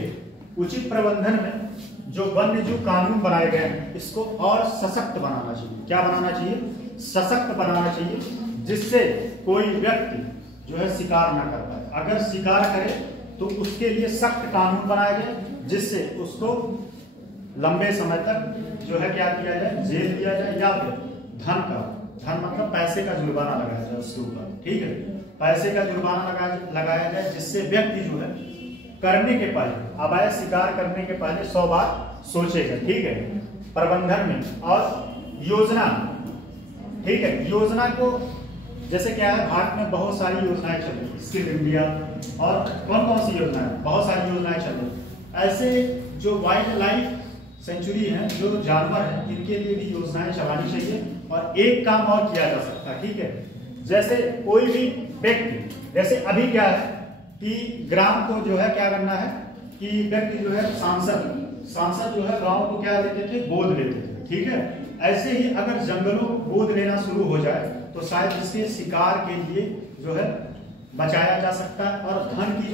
उचित प्रबंधन में जो वन्य जीव कानून बनाए गए हैं इसको और सशक्त बनाना चाहिए। क्या बनाना चाहिए? सशक्त बनाना चाहिए, जिससे कोई व्यक्ति जो है शिकार ना कर पाए। अगर शिकार करे तो उसके लिए सख्त कानून बनाए जाए, जिससे उसको लंबे समय तक जो है क्या किया जाए, जेल दिया जाए, या फिर धन मतलब पैसे का जुर्माना लगाया जाए उसके ऊपर। ठीक है, पैसे का जुर्माना लगाया जाए, जिससे व्यक्ति जो है करने के पहले, अवैध शिकार करने के पहले 100 बार सोचेगा। ठीक है, प्रबंधन में और योजना, ठीक है, योजना को जैसे क्या है, भारत में बहुत सारी योजनाएं चल रही है, स्किल इंडिया और कौन कौन सी योजनाएं, बहुत सारी योजनाएं चल रही है। ऐसे जो वाइल्ड लाइफ सेंचुरी है, जो जानवर है, इनके लिए भी योजनाएं चलानी चाहिए। और एक काम और किया जा सकता है, ठीक है, जैसे कोई भी व्यक्ति, जैसे अभी क्या है कि ग्राम को जो है क्या करना है कि व्यक्ति जो है सांसद जो है गांव को क्या लेते थे, गोद लेते थे। ठीक है, ऐसे ही अगर जंगलों को गोद लेना शुरू हो जाए तो शायद इसके शिकार के लिए जो है बचाया जा सकता है, और धन की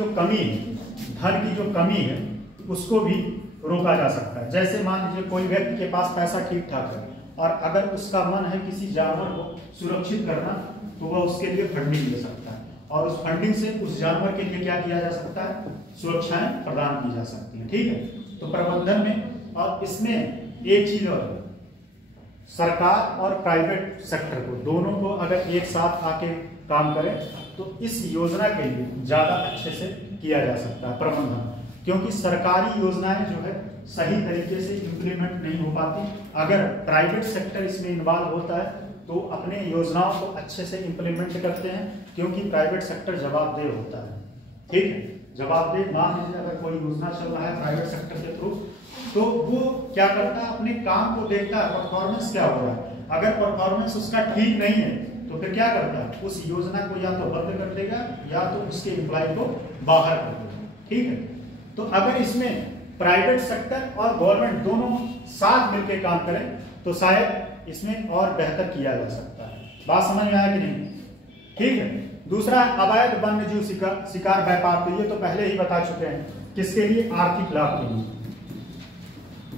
जो कमी है उसको भी रोका जा सकता है। जैसे मान लीजिए कोई व्यक्ति के पास पैसा ठीक ठाक है और अगर उसका मन है किसी जानवर को सुरक्षित करना, तो वह उसके लिए फंडिंग ले सकता है, और उस फंडिंग से उस जानवर के लिए क्या किया जा सकता है, सुरक्षाएं प्रदान की जा सकती है। ठीक है, तो प्रबंधन में और इसमें एक चीज और, सरकार और प्राइवेट सेक्टर को, दोनों को अगर एक साथ आके काम करें तो इस योजना के लिए ज्यादा अच्छे से किया जा सकता है प्रबंधन। क्योंकि सरकारी योजनाएं जो है सही तरीके से इम्प्लीमेंट नहीं हो पाती। अगर प्राइवेट सेक्टर इसमें इन्वॉल्व होता है तो अपने योजनाओं को अच्छे से इम्प्लीमेंट करते हैं, क्योंकि प्राइवेट सेक्टर जवाबदेह होता है। ठीक है, जवाबदेह, मान लीजिए अगर कोई योजना चल रहा है प्राइवेट सेक्टर के थ्रू, तो वो क्या करता है, अपने काम को देखता है, परफॉर्मेंस क्या हो रहा है। अगर परफॉर्मेंस उसका ठीक नहीं है तो फिर क्या करता है, उस योजना को या तो बंद कर देगा या तो उसके एम्प्लॉय को बाहर कर देगा। ठीक है, तो अगर इसमें प्राइवेट सेक्टर और गवर्नमेंट दोनों साथ मिलकर काम करें तो शायद इसमें और बेहतर किया जा सकता है। बात समझ में आया कि नहीं? ठीक है, दूसरा अवैध वन्य जीव शिकार व्यापार, तो ये तो पहले ही बता चुके हैं, किसके लिए, आर्थिक लाभ के लिए।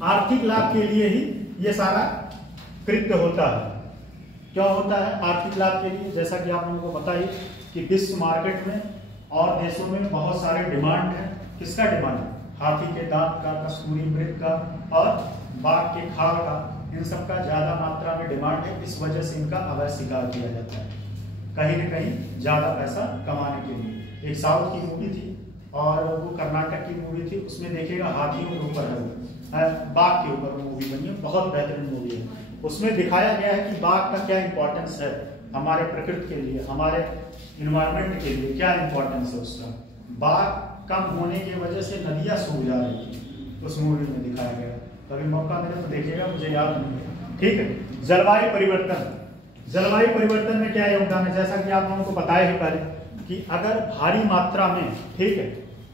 आर्थिक लाभ के लिए ही ये सारा कृत्य होता है। क्यों होता है? आर्थिक लाभ के लिए, जैसा कि आप लोगों को बताइए कि विश्व मार्केट में और देशों में बहुत सारे डिमांड है। किसका डिमांड है? हाथी के दांत का, कसूरी मृग का और बाघ के खाल का, इन सब का ज्यादा मात्रा में डिमांड है। इस वजह से इनका अवैध शिकार किया जाता है, कहीं न कहीं ज्यादा पैसा कमाने के लिए। एक साउथ की मूवी थी और वो कर्नाटक की मूवी थी, उसमें देखिएगा हाथियों के ऊपर है, बाघ के ऊपर मूवी बनी है, बहुत बेहतरीन मूवी है। उसमें दिखाया गया है कि बाघ का क्या इंपॉर्टेंस है हमारे प्रकृति के लिए, हमारे इन्वायरमेंट के लिए, क्या इंपॉर्टेंस है उसका। बाघ कम होने की वजह से नदियां सूख जा रही थी, उस मूवी में दिखाया गया। कभी मौका मिले तो देखिएगा, मुझे याद नहीं है। ठीक है, जलवायु परिवर्तन में क्या योगदान है? जैसा कि आप लोगों को बताया ही पहले कि अगर भारी मात्रा में, ठीक है,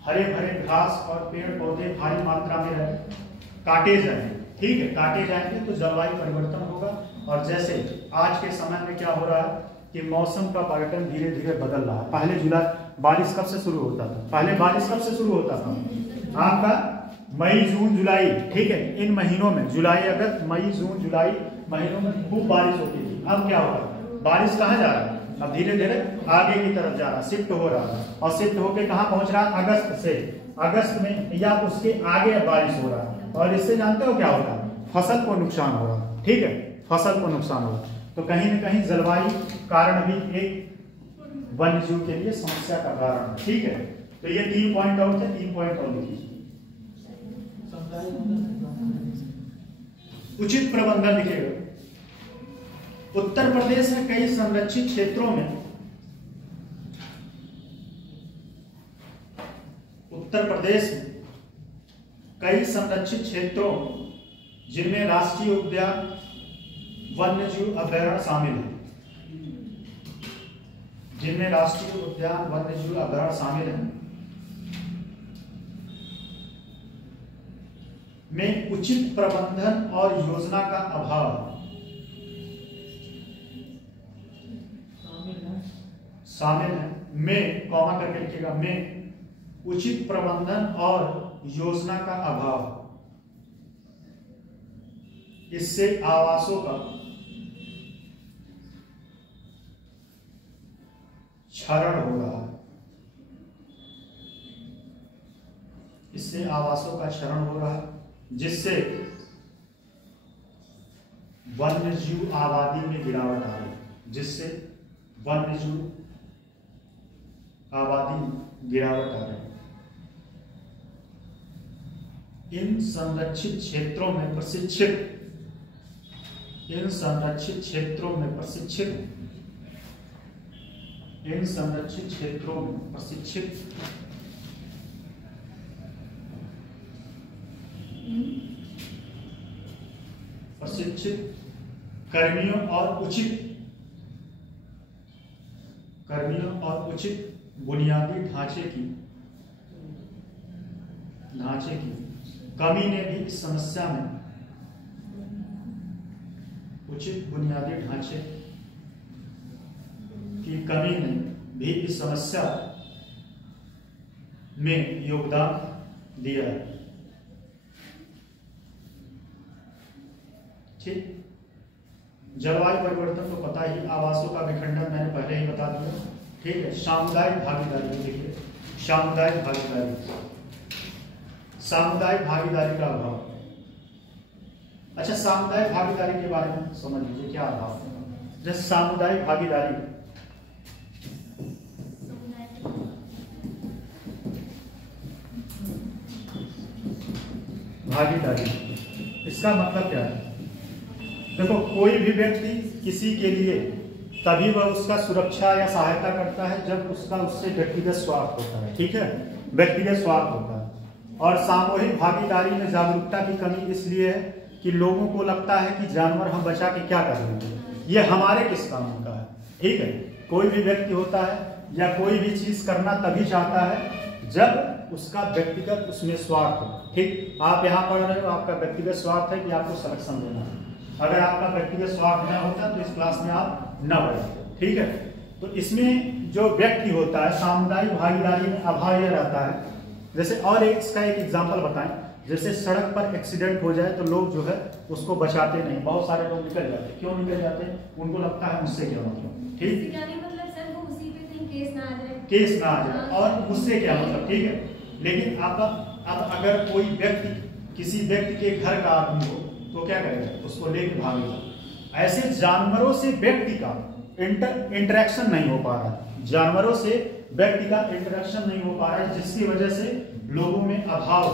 हरे भरे घास और पेड़ पौधे भारी मात्रा में काटे जाएंगे, ठीक है, काटे जाएंगे तो जलवायु परिवर्तन होगा। और जैसे आज के समय में क्या हो रहा है कि मौसम का पैटर्न धीरे धीरे बदल रहा है। पहले बारिश कब से शुरू होता था? आपका मई जून जुलाई, ठीक है, इन महीनों में, जुलाई अगस्त मई जून जुलाई महीनों में खूब बारिश होती थी। अब क्या हो रहा है? बारिश कहाँ जा रहा है? अब धीरे धीरे आगे की तरफ जा रहा है, शिफ्ट हो रहा है। और शिफ्ट होके कहाँ पहुंच रहा है? अगस्त में या उसके आगे बारिश हो रहा है। और इससे जानते हो क्या होता है? फसल को नुकसान हो रहा है। ठीक है, फसल को नुकसान हो रहा है। तो कहीं न कहीं जलवायु कारण भी एक वन्य जीव के लिए समस्या का कारण है। ठीक है, तो ये 3 पॉइंट आउट है, 3 पॉइंट और लिखिए। उचित प्रबंधन लिखेगा। उत्तर प्रदेश में कई संरक्षित क्षेत्रों में, उत्तर प्रदेश में कई संरक्षित क्षेत्रों जिनमें राष्ट्रीय उद्यान वन्य जीव अभयारण्य शामिल है, जिनमें राष्ट्रीय उद्यान वन्य जीव अभयारण्य शामिल है, में उचित प्रबंधन और योजना का अभाव शामिल है। में कॉमा करके लिखिएगा, में उचित प्रबंधन और योजना का अभाव इससे आवासों का क्षरण हो रहा है, इससे आवासों का क्षरण हो रहा है, जिससे वन्यजीव आबादी में गिरावट आ रही है, जिससे वन्यजीव आबादी में गिरावट आ रही है। इन संरक्षित क्षेत्रों में प्रशिक्षित कर्मियों और उचित बुनियादी ढांचे की कमी ने भी इस समस्या में उचित बुनियादी ढांचे की कमी ने भी इस समस्या में योगदान दिया है। ठीक, जलवायु परिवर्तन तो पता ही, आवासों का विखंडन मैंने पहले ही बता दिया। ठीक है, सामुदायिक भागीदारी, देखिए सामुदायिक भागीदारी का अभाव। अच्छा, सामुदायिक भागीदारी के बारे में समझ लीजिए क्या अभाव है। जैसे सामुदायिक भागीदारी, इसका मतलब क्या है? देखो, कोई भी व्यक्ति किसी के लिए तभी वह उसका सुरक्षा या सहायता करता है जब उससे व्यक्तिगत स्वार्थ होता है। ठीक है, व्यक्तिगत स्वार्थ होता है। और सामूहिक भागीदारी में जागरूकता की कमी इसलिए है कि लोगों को लगता है कि जानवर हम बचा के क्या कर लेंगे, ये हमारे किस काम का है। ठीक है, कोई भी व्यक्ति होता है या कोई भी चीज करना तभी चाहता है जब उसका व्यक्तिगत उसमें स्वार्थ हो। ठीक, आप यहाँ पढ़ रहे हो, आपका व्यक्तिगत स्वार्थ है कि आपको सिलेक्शन देना है। अगर आपका व्यक्तिगत स्वार्थ न होता तो इस क्लास में आप न बढ़ते। ठीक है, तो इसमें जो व्यक्ति होता है, सामुदायिक भागीदारी में अभाव यह रहता है। जैसे और इसका एक एग्जाम्पल बताएं, जैसे सड़क पर एक्सीडेंट हो जाए तो लोग जो है उसको बचाते नहीं, बहुत सारे लोग निकल जाते। क्यों निकल जाते हैं? उनको लगता है मुझसे क्या मतलब। ठीक, केस ना आ जाए और मुझसे क्या मतलब। ठीक है, लेकिन अब अगर कोई व्यक्ति किसी व्यक्ति के घर का आदमी हो तो क्या करेगा? उसको लेकर भागेगा। ऐसे जानवरों से व्यक्ति का इंटरेक्शन नहीं हो पा रहा है, जानवरों से व्यक्ति का इंटरेक्शन नहीं हो पा रहा है, जिसकी वजह से लोगों में अभाव,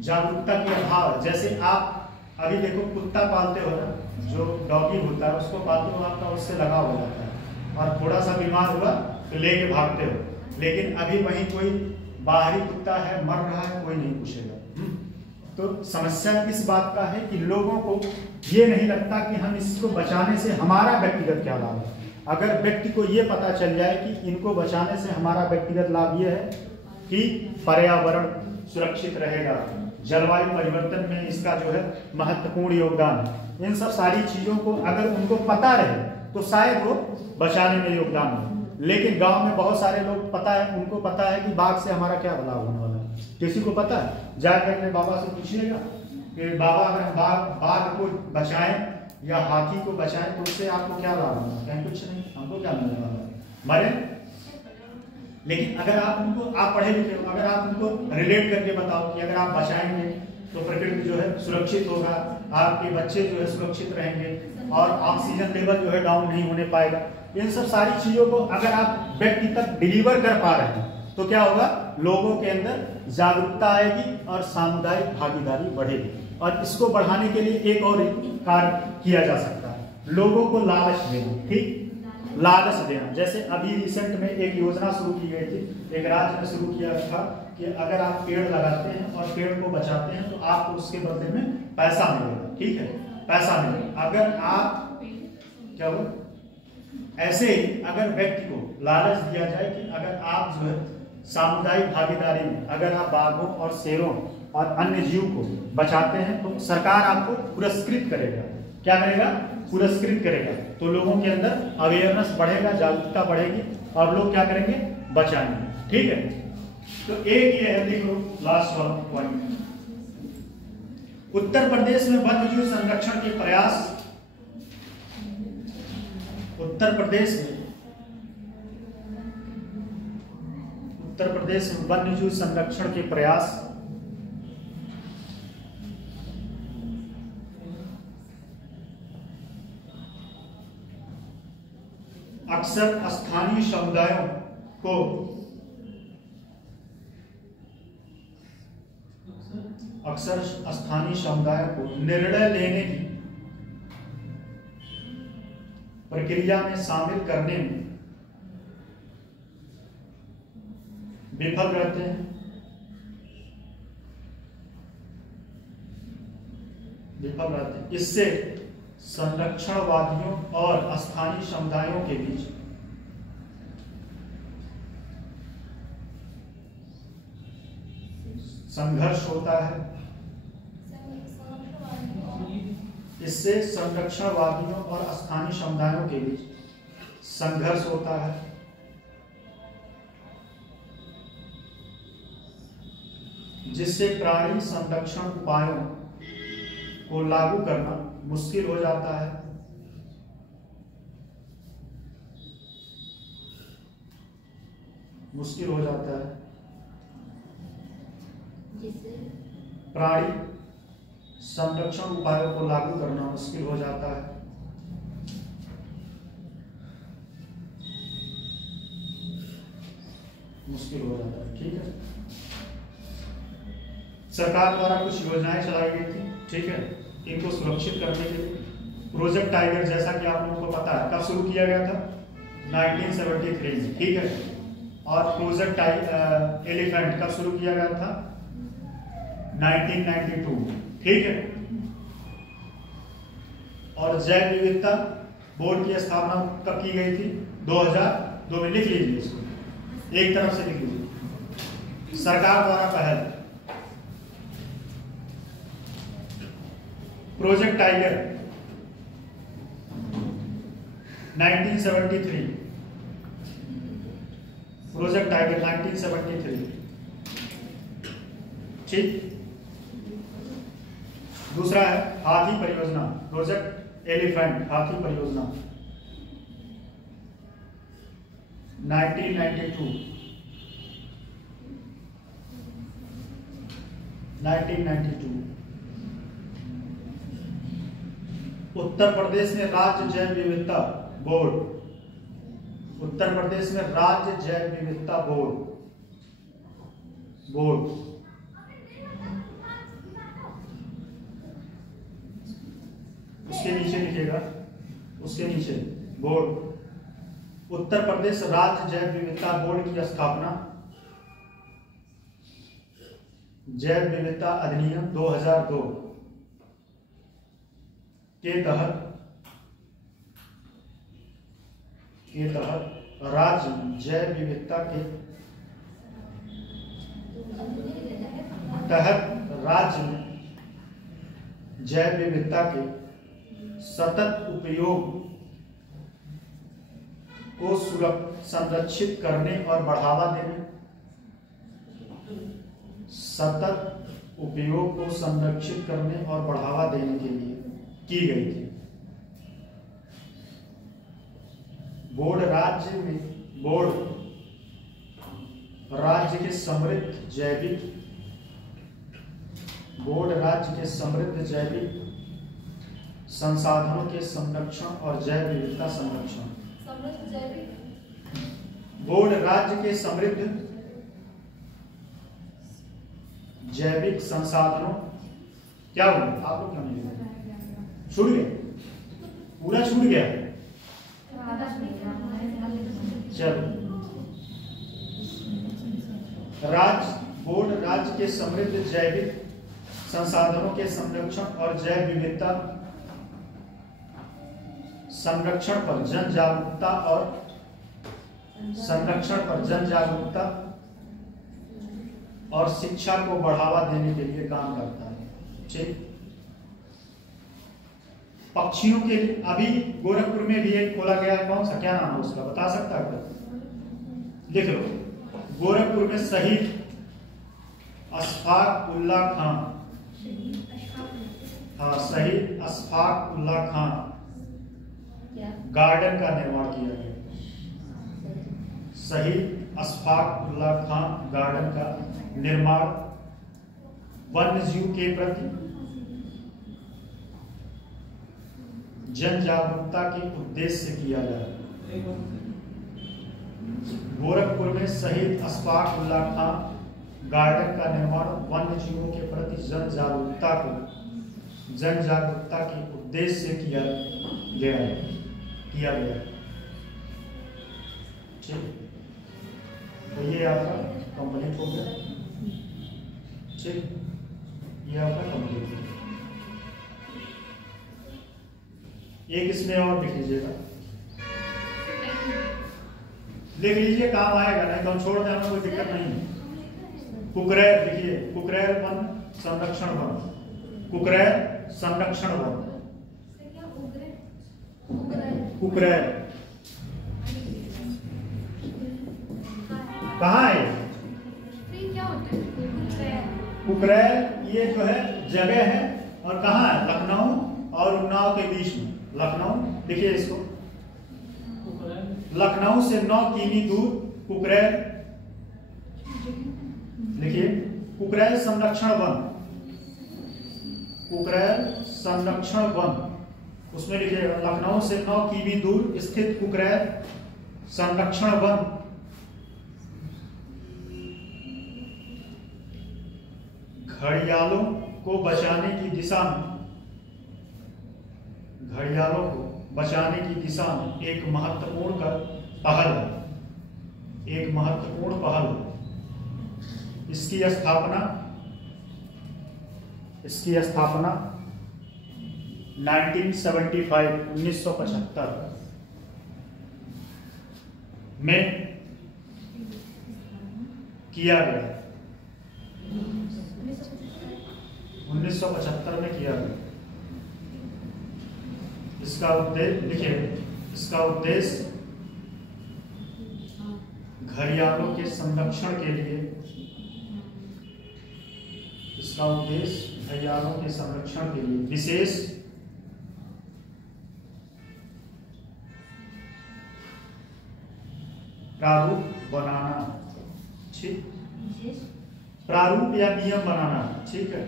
जागरूकता के अभाव। जैसे आप अभी देखो, कुत्ता पालते हो ना, जो डॉगी होता है उसको पालते हो, आपका उससे लगाव हो जाता है और थोड़ा सा बीमार हुआ तो लेके भागते हो। लेकिन अभी वहीं कोई बाहरी कुत्ता है, मर रहा है, कोई नहीं पूछेगा। तो समस्या इस बात का है कि लोगों को ये नहीं लगता कि हम इसको बचाने से हमारा व्यक्तिगत क्या लाभ है। अगर व्यक्ति को ये पता चल जाए कि इनको बचाने से हमारा व्यक्तिगत लाभ ये है कि पर्यावरण सुरक्षित रहेगा, जलवायु परिवर्तन में इसका जो है महत्वपूर्ण योगदान है, इन सब सारी चीजों को अगर उनको पता रहे तो शायद वो बचाने में योगदान हो। लेकिन गांव में बहुत सारे लोग पता है, उनको पता है कि बाघ से हमारा क्या लाभ होने वाला है। किसी को पता है? जाकर अपने बाबा से पूछिएगा कि बाबा अगर हम बाघ को बचाएं या हाथी को बचाएं तो उससे आपको क्या लाभ होगा? कहीं कुछ नहीं, हमको क्या मिलने वाला है, मरे। लेकिन अगर आप पढ़े लिखे हो, अगर आप उनको रिलेट करके बताओ कि अगर आप बचाएंगे तो प्रकृति जो है सुरक्षित होगा, आपके बच्चे जो है सुरक्षित रहेंगे और ऑक्सीजन लेवल जो है डाउन नहीं होने पाएगा। इन सब सारी चीजों को अगर आप व्यक्ति तक डिलीवर कर पा रहे हैं तो क्या होगा? लोगों के अंदर जागरूकता आएगी और सामुदायिक भागीदारी बढ़ेगी। और इसको बढ़ाने के लिए एक और कार्य किया जा सकता है, लोगों को लालच देना। ठीक, लालच देना। जैसे अभी रिसेंट में एक योजना शुरू की गई थी, एक राज्य में शुरू किया था कि अगर आप पेड़ लगाते हैं और पेड़ को बचाते हैं तो आपको उसके बदले में पैसा मिलेगा। ठीक है, पैसा मिलेगा। अगर आप क्या हो, ऐसे ही अगर व्यक्ति को लालच दिया जाए कि अगर आप जो है सामुदायिक भागीदारी में अगर आप बाघों और शेरों और अन्य जीव को बचाते हैं तो सरकार आपको पुरस्कृत करेगा। क्या करेगा? पुरस्कृत करेगा। तो लोगों के अंदर अवेयरनेस बढ़ेगा, जागरूकता बढ़ेगी और लोग क्या करेंगे? बचाएंगे। ठीक है, तो एक ये है, देखो लास्ट वाला पॉइंट, उत्तर प्रदेश में वन्यजीव संरक्षण के प्रयास, उत्तर प्रदेश में वन्यजीव संरक्षण के प्रयास अक्सर स्थानीय समुदायों को निर्णय लेने की प्रक्रिया में शामिल करने में विफल रहते हैं। इससे संरक्षणवादियों और स्थानीय समुदायों के बीच संघर्ष होता है। इससे संरक्षणवादियों और स्थानीय समुदायों के बीच संघर्ष होता है। जिससे प्राणी संरक्षण उपायों को लागू करना मुश्किल हो जाता है। प्राणी संरक्षण उपायों को लागू करना मुश्किल हो जाता है। ठीक है। सरकार द्वारा कुछ योजनाएं चलाई गई थी, ठीक है, इनको सुरक्षित करने के लिए। प्रोजेक्ट टाइगर जैसा कि आप लोगों को पता है कब शुरू किया गया था, 1973 में, ठीक है। और प्रोजेक्ट एलिफेंट कब शुरू किया गया था, 1992 में, ठीक है। और जैव विविधता बोर्ड की स्थापना कब की गई थी, 2002 में। लिख लीजिए इसको, एक तरफ से लिख लीजिए। सरकार द्वारा पहल प्रोजेक्ट टाइगर 1973, प्रोजेक्ट टाइगर 1973, ठीक। दूसरा है हाथी परियोजना, प्रोजेक्ट एलिफेंट हाथी परियोजना 1992। उत्तर प्रदेश में राज्य जैव विविधता बोर्ड, उत्तर प्रदेश में राज्य जैव विविधता बोर्ड उसके नीचे लिखेगा, उसके नीचे बोर्ड। उत्तर प्रदेश राज्य जैव विविधता बोर्ड की स्थापना जैव विविधता अधिनियम 2002 के तहत राज्य जैव विविधता के तहत राज्य में जैव विविधता के सतत उपयोग को संरक्षित करने और बढ़ावा देने, सतत उपयोग को संरक्षित करने और बढ़ावा देने के लिए की गई थी। बोर्ड राज्य के समृद्ध जैविक संसाधनों के संरक्षण और जैव विविधता संरक्षण। बोर्ड राज्य के समृद्ध जैविक संसाधनों, क्या हुआ आप लोग क्यों नहीं लिखे? छूट गया, पूरा छूट गया। चलो, बोर्ड राज्य के समृद्ध जैविक संसाधनों के संरक्षण और जैव विविधता संरक्षण पर जन जागरूकता और संरक्षण पर जन जागरूकता और शिक्षा को बढ़ावा देने के लिए काम करता है। ठीक। पक्षियों के लिए अभी गोरखपुर में भी एक खोला गया है, कौन सा, क्या नाम है उसका, बता सकता है? लिख लो, गोरखपुर में शहीद अशफाक उल्लाह खान हाँ, शहीद अशफाक उल्लाह खान गार्डन का निर्माण किया गया। शहीद अशफाक उल्लाह खान गार्डन का निर्माण वन्य जीव के प्रति जन जागरूकता के उद्देश्य से किया गया। गोरखपुर में शहीद अशफाक उल्लाह खान गार्डन का निर्माण वन्य जीवों के प्रति जन जागरूकता के उद्देश्य से किया गया। ठीक, तो ये आपका कंप्लीट हो गया। ठीक, ये आपका कंप्लीट हो गया। एक इसमें और लिख लीजिएगा, लिख लीजिए, काम आएगा, नहीं तो हम छोड़ दें, हमें कोई दिक्कत नहीं है। कुकरैल लिखिए, कुकरैल वन संरक्षण वन, कुकरैल संरक्षण वन, कुकरैल कहाँ है? क्या होता है? कुकरैल ये जो है जगह है, और कहाँ है? लखनऊ और उन्नाव के बीच में। लखनऊ देखिए इसको, लखनऊ से 9 किमी दूर कुकरैल लिखिए। कुकरैल संरक्षण वन, कुकरैल संरक्षण वन, उसमें लिखिए लखनऊ से 9 किमी दूर स्थित कुकरैल संरक्षण वन घड़ियालों को बचाने की दिशा में, घड़ियालों को बचाने की दिशा में एक महत्वपूर्ण पहल है, एक महत्वपूर्ण पहल है। इसकी स्थापना 1975 में किया गया, 1975 में किया गया। इसका उद्देश्य लिखिए, इसका उद्देश्य घड़ियालों के संरक्षण के लिए, इसका उद्देश्य घड़ियालों के संरक्षण के लिए विशेष प्रारूप बनाना। ठीक, प्रारूप या नियम बनाना। ठीक है,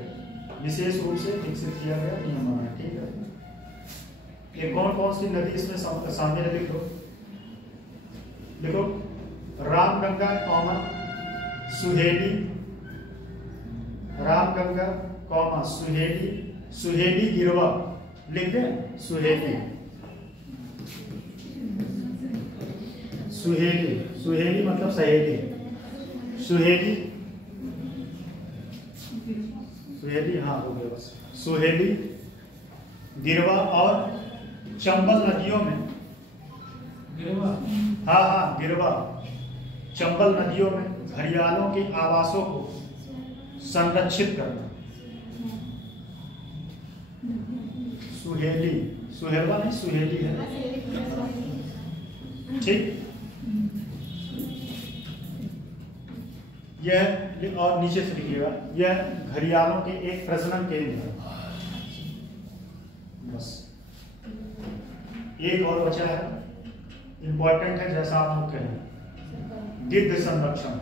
विशेष रूप से विकसित किया गया नियम बनाना। ठीक है, ये कौन कौन सी नदी इसमें शामिल है? लिखो, देखो, रामगंगा कॉमा सुहेली, रामगंगा कॉमा सुहेली, सुहेली गिरवा लिख दें, सुहेली, सुहेली, सुहेली मतलब सहेली, सुहेली, सुहेली, हाँ हो गया बस, सुहेली गिरवा और चंबल नदियों में, हाँ हाँ गिरवा, चंबल नदियों में घड़ियालों के आवासों को संरक्षित करना। सुहेली, सुहेलवा नहीं, सुहेली है। ठीक, यह और नीचे से लिखिएगा, यह घड़ियालों के एक प्रजनन केंद्र है। बस एक और बचा है, इंपॉर्टेंट है, जैसा आप लोग कहें, गिद्ध संरक्षण,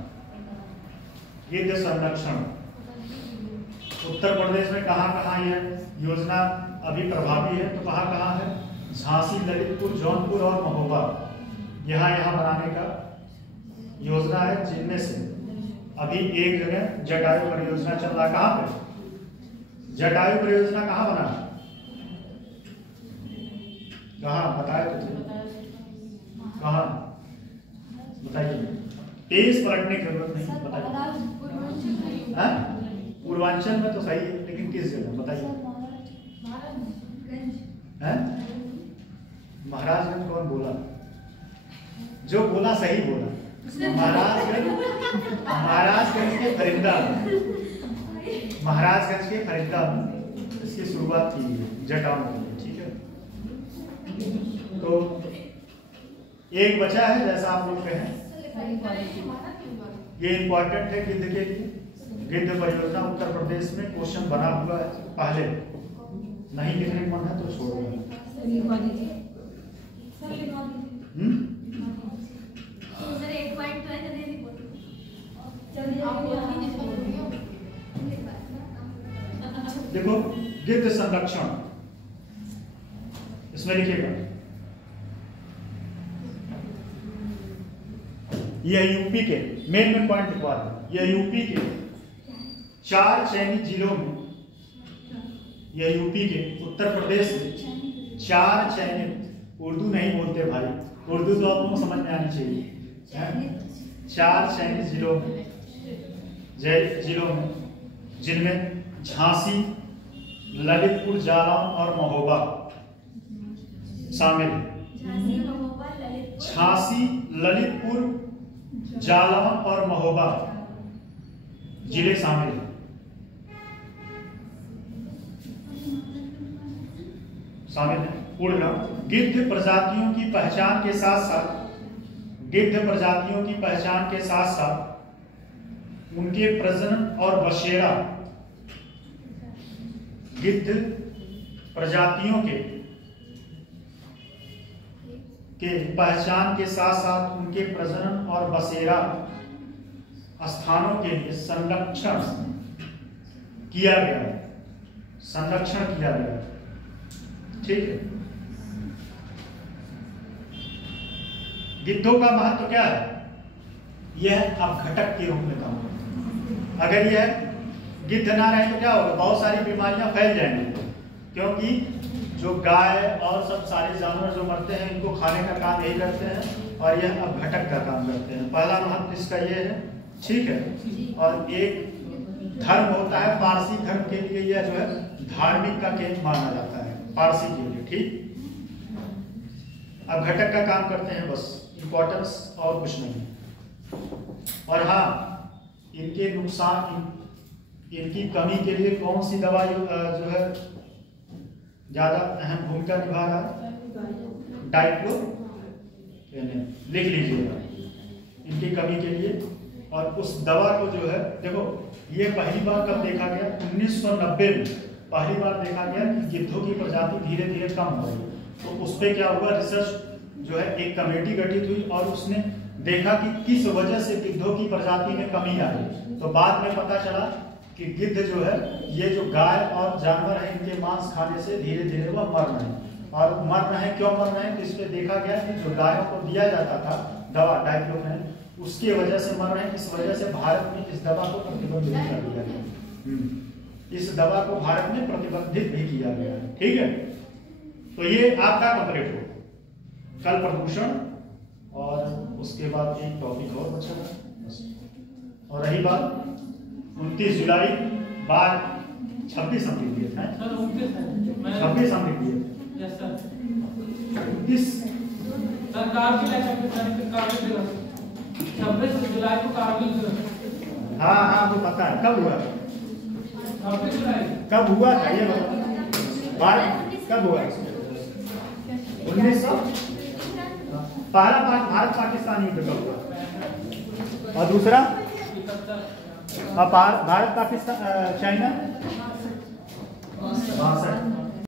गिद्ध संरक्षण। उत्तर प्रदेश में कहाँ कहाँ यह योजना अभी प्रभावी है? तो कहाँ कहाँ है? झांसी, ललितपुर, जौनपुर और महोबा, यहाँ बनाने का योजना है, जिनमें से अभी एक जगह जटायु परियोजना चल रहा है। कहाँ पे जटायु परियोजना कहाँ बना? कहाँ बताए तो कहाँ बताइए, पेज पलटने की जरूरत नहीं, बताइए। पूर्वांचल में तो सही है, लेकिन किस जगह बताइए? महाराजगंज कौन बोला? जो बोला सही बोला, महाराजगंज, महाराजगंज के फरीदा, महाराजगंज के फरीदा इसकी शुरुआत की है जटाओं में। ठीक है, तो एक बचा है, जैसा आप लोग कहें, ये इंपॉर्टेंट है गिद्ध के लिए। गिद्ध परियोजना उत्तर प्रदेश में क्वेश्चन बना हुआ है पहले, नहीं लिखने का मन है तो छोड़ दो। लिखवा दीजिए सर, लिखवा दीजिए सर। एक पॉइंट तो है, जल्दी बोलो, जल्दी आप बोल जल्दी दीजिए, बोलिए। देखो गिद्ध संरक्षण, इसमें लिखिएगा यह यूपी के मेन पॉइंट लिखवा दो। यह यूपी के 4 चयनित जिलों में, यह यूपी के उत्तर प्रदेश में 4 चयनित, उर्दू नहीं बोलते भाई, उर्दू तो आपको समझ में आनी चाहिए। 4 चयनित जिलों में जिनमें झांसी, ललितपुर, जालौन और महोबा शामिल है। झांसी, ललितपुर, जालौन और महोबा जिले शामिल हैं। पूर्ण गिद्ध प्रजातियों की पहचान के साथ साथ, गिद्ध प्रजातियों की पहचान के साथ साथ उनके प्रजनन और बसेरा, गिद्ध प्रजातियों के पहचान के साथ साथ उनके प्रजनन और बसेरा स्थानों के लिए संरक्षण किया गया है, संरक्षण किया गया है। ठीक है। गिद्धों का महत्व क्या है? यह अपघटक के रूप में काम करता है। अगर यह गिद्ध ना रहे तो क्या होगा? बहुत सारी बीमारियां फैल जाएंगी, क्योंकि जो गाय और सब सारे जानवर जो मरते हैं इनको खाने का काम यही करते हैं और यह अपघटक का काम करते हैं। पहला महत्व इसका ये है। ठीक है। और एक धर्म होता है पारसी धर्म के लिए, यह जो है धार्मिक का केंद्र माना जाता है पारसी के लिए। ठीक, अपघटक का काम करते हैं, बस इंपॉर्टेंस और कुछ नहीं। और हाँ, इनके नुकसान, इनकी कमी के लिए कौन सी दवा जो है ज्यादा अहम भूमिका निभा रहा है? डाइक्लो, लिख लीजिएगा इनकी कमी के लिए। और उस दवा को जो है, देखो ये पहली बार कब देखा गया? 1990 में पहली बार देखा गया कि गिद्धों की प्रजाति धीरे धीरे कम हो रही। तो उस पर क्या हुआ? रिसर्च जो है एक कमेटी गठित हुई और उसने देखा कि किस वजह से गिद्धों की प्रजाति में कमी आ रही। तो बाद में पता चला कि गिद्ध जो है, ये जो गाय और जानवर है, इनके मांस खाने से धीरे धीरे वह मर रहे हैं। और मर रहे हैं, क्यों मर रहे हैं? तो इस पे देखा गया कि जो गायों को दिया जाता था दवा डाइक्लोफेन, उसकी वजह से मर रहे हैं। इस वजह से भारत में इस दवा को प्रतिबंधित कर दिया गया। इस दवा को भारत में प्रतिबंधित भी किया गया है। ठीक है। तो ये आपका कंप्लीट हो कल प्रदूषण, और उसके बाद एक टॉपिक और बचा। और रही बात 29 जुलाई बाद 26 अमृत दिए थे, 26 अमृत दिए थे। 29 जुलाई को कारगिल दिवस। हाँ हाँ, वो पता है। कब हुआ? 26 जुलाई। कब हुआ था ये भारत? कब हुआ? 1900। पहला भारत पाकिस्तान युद्ध कब हुआ? और दूसरा भारत पाकिस्तान चाइना 62।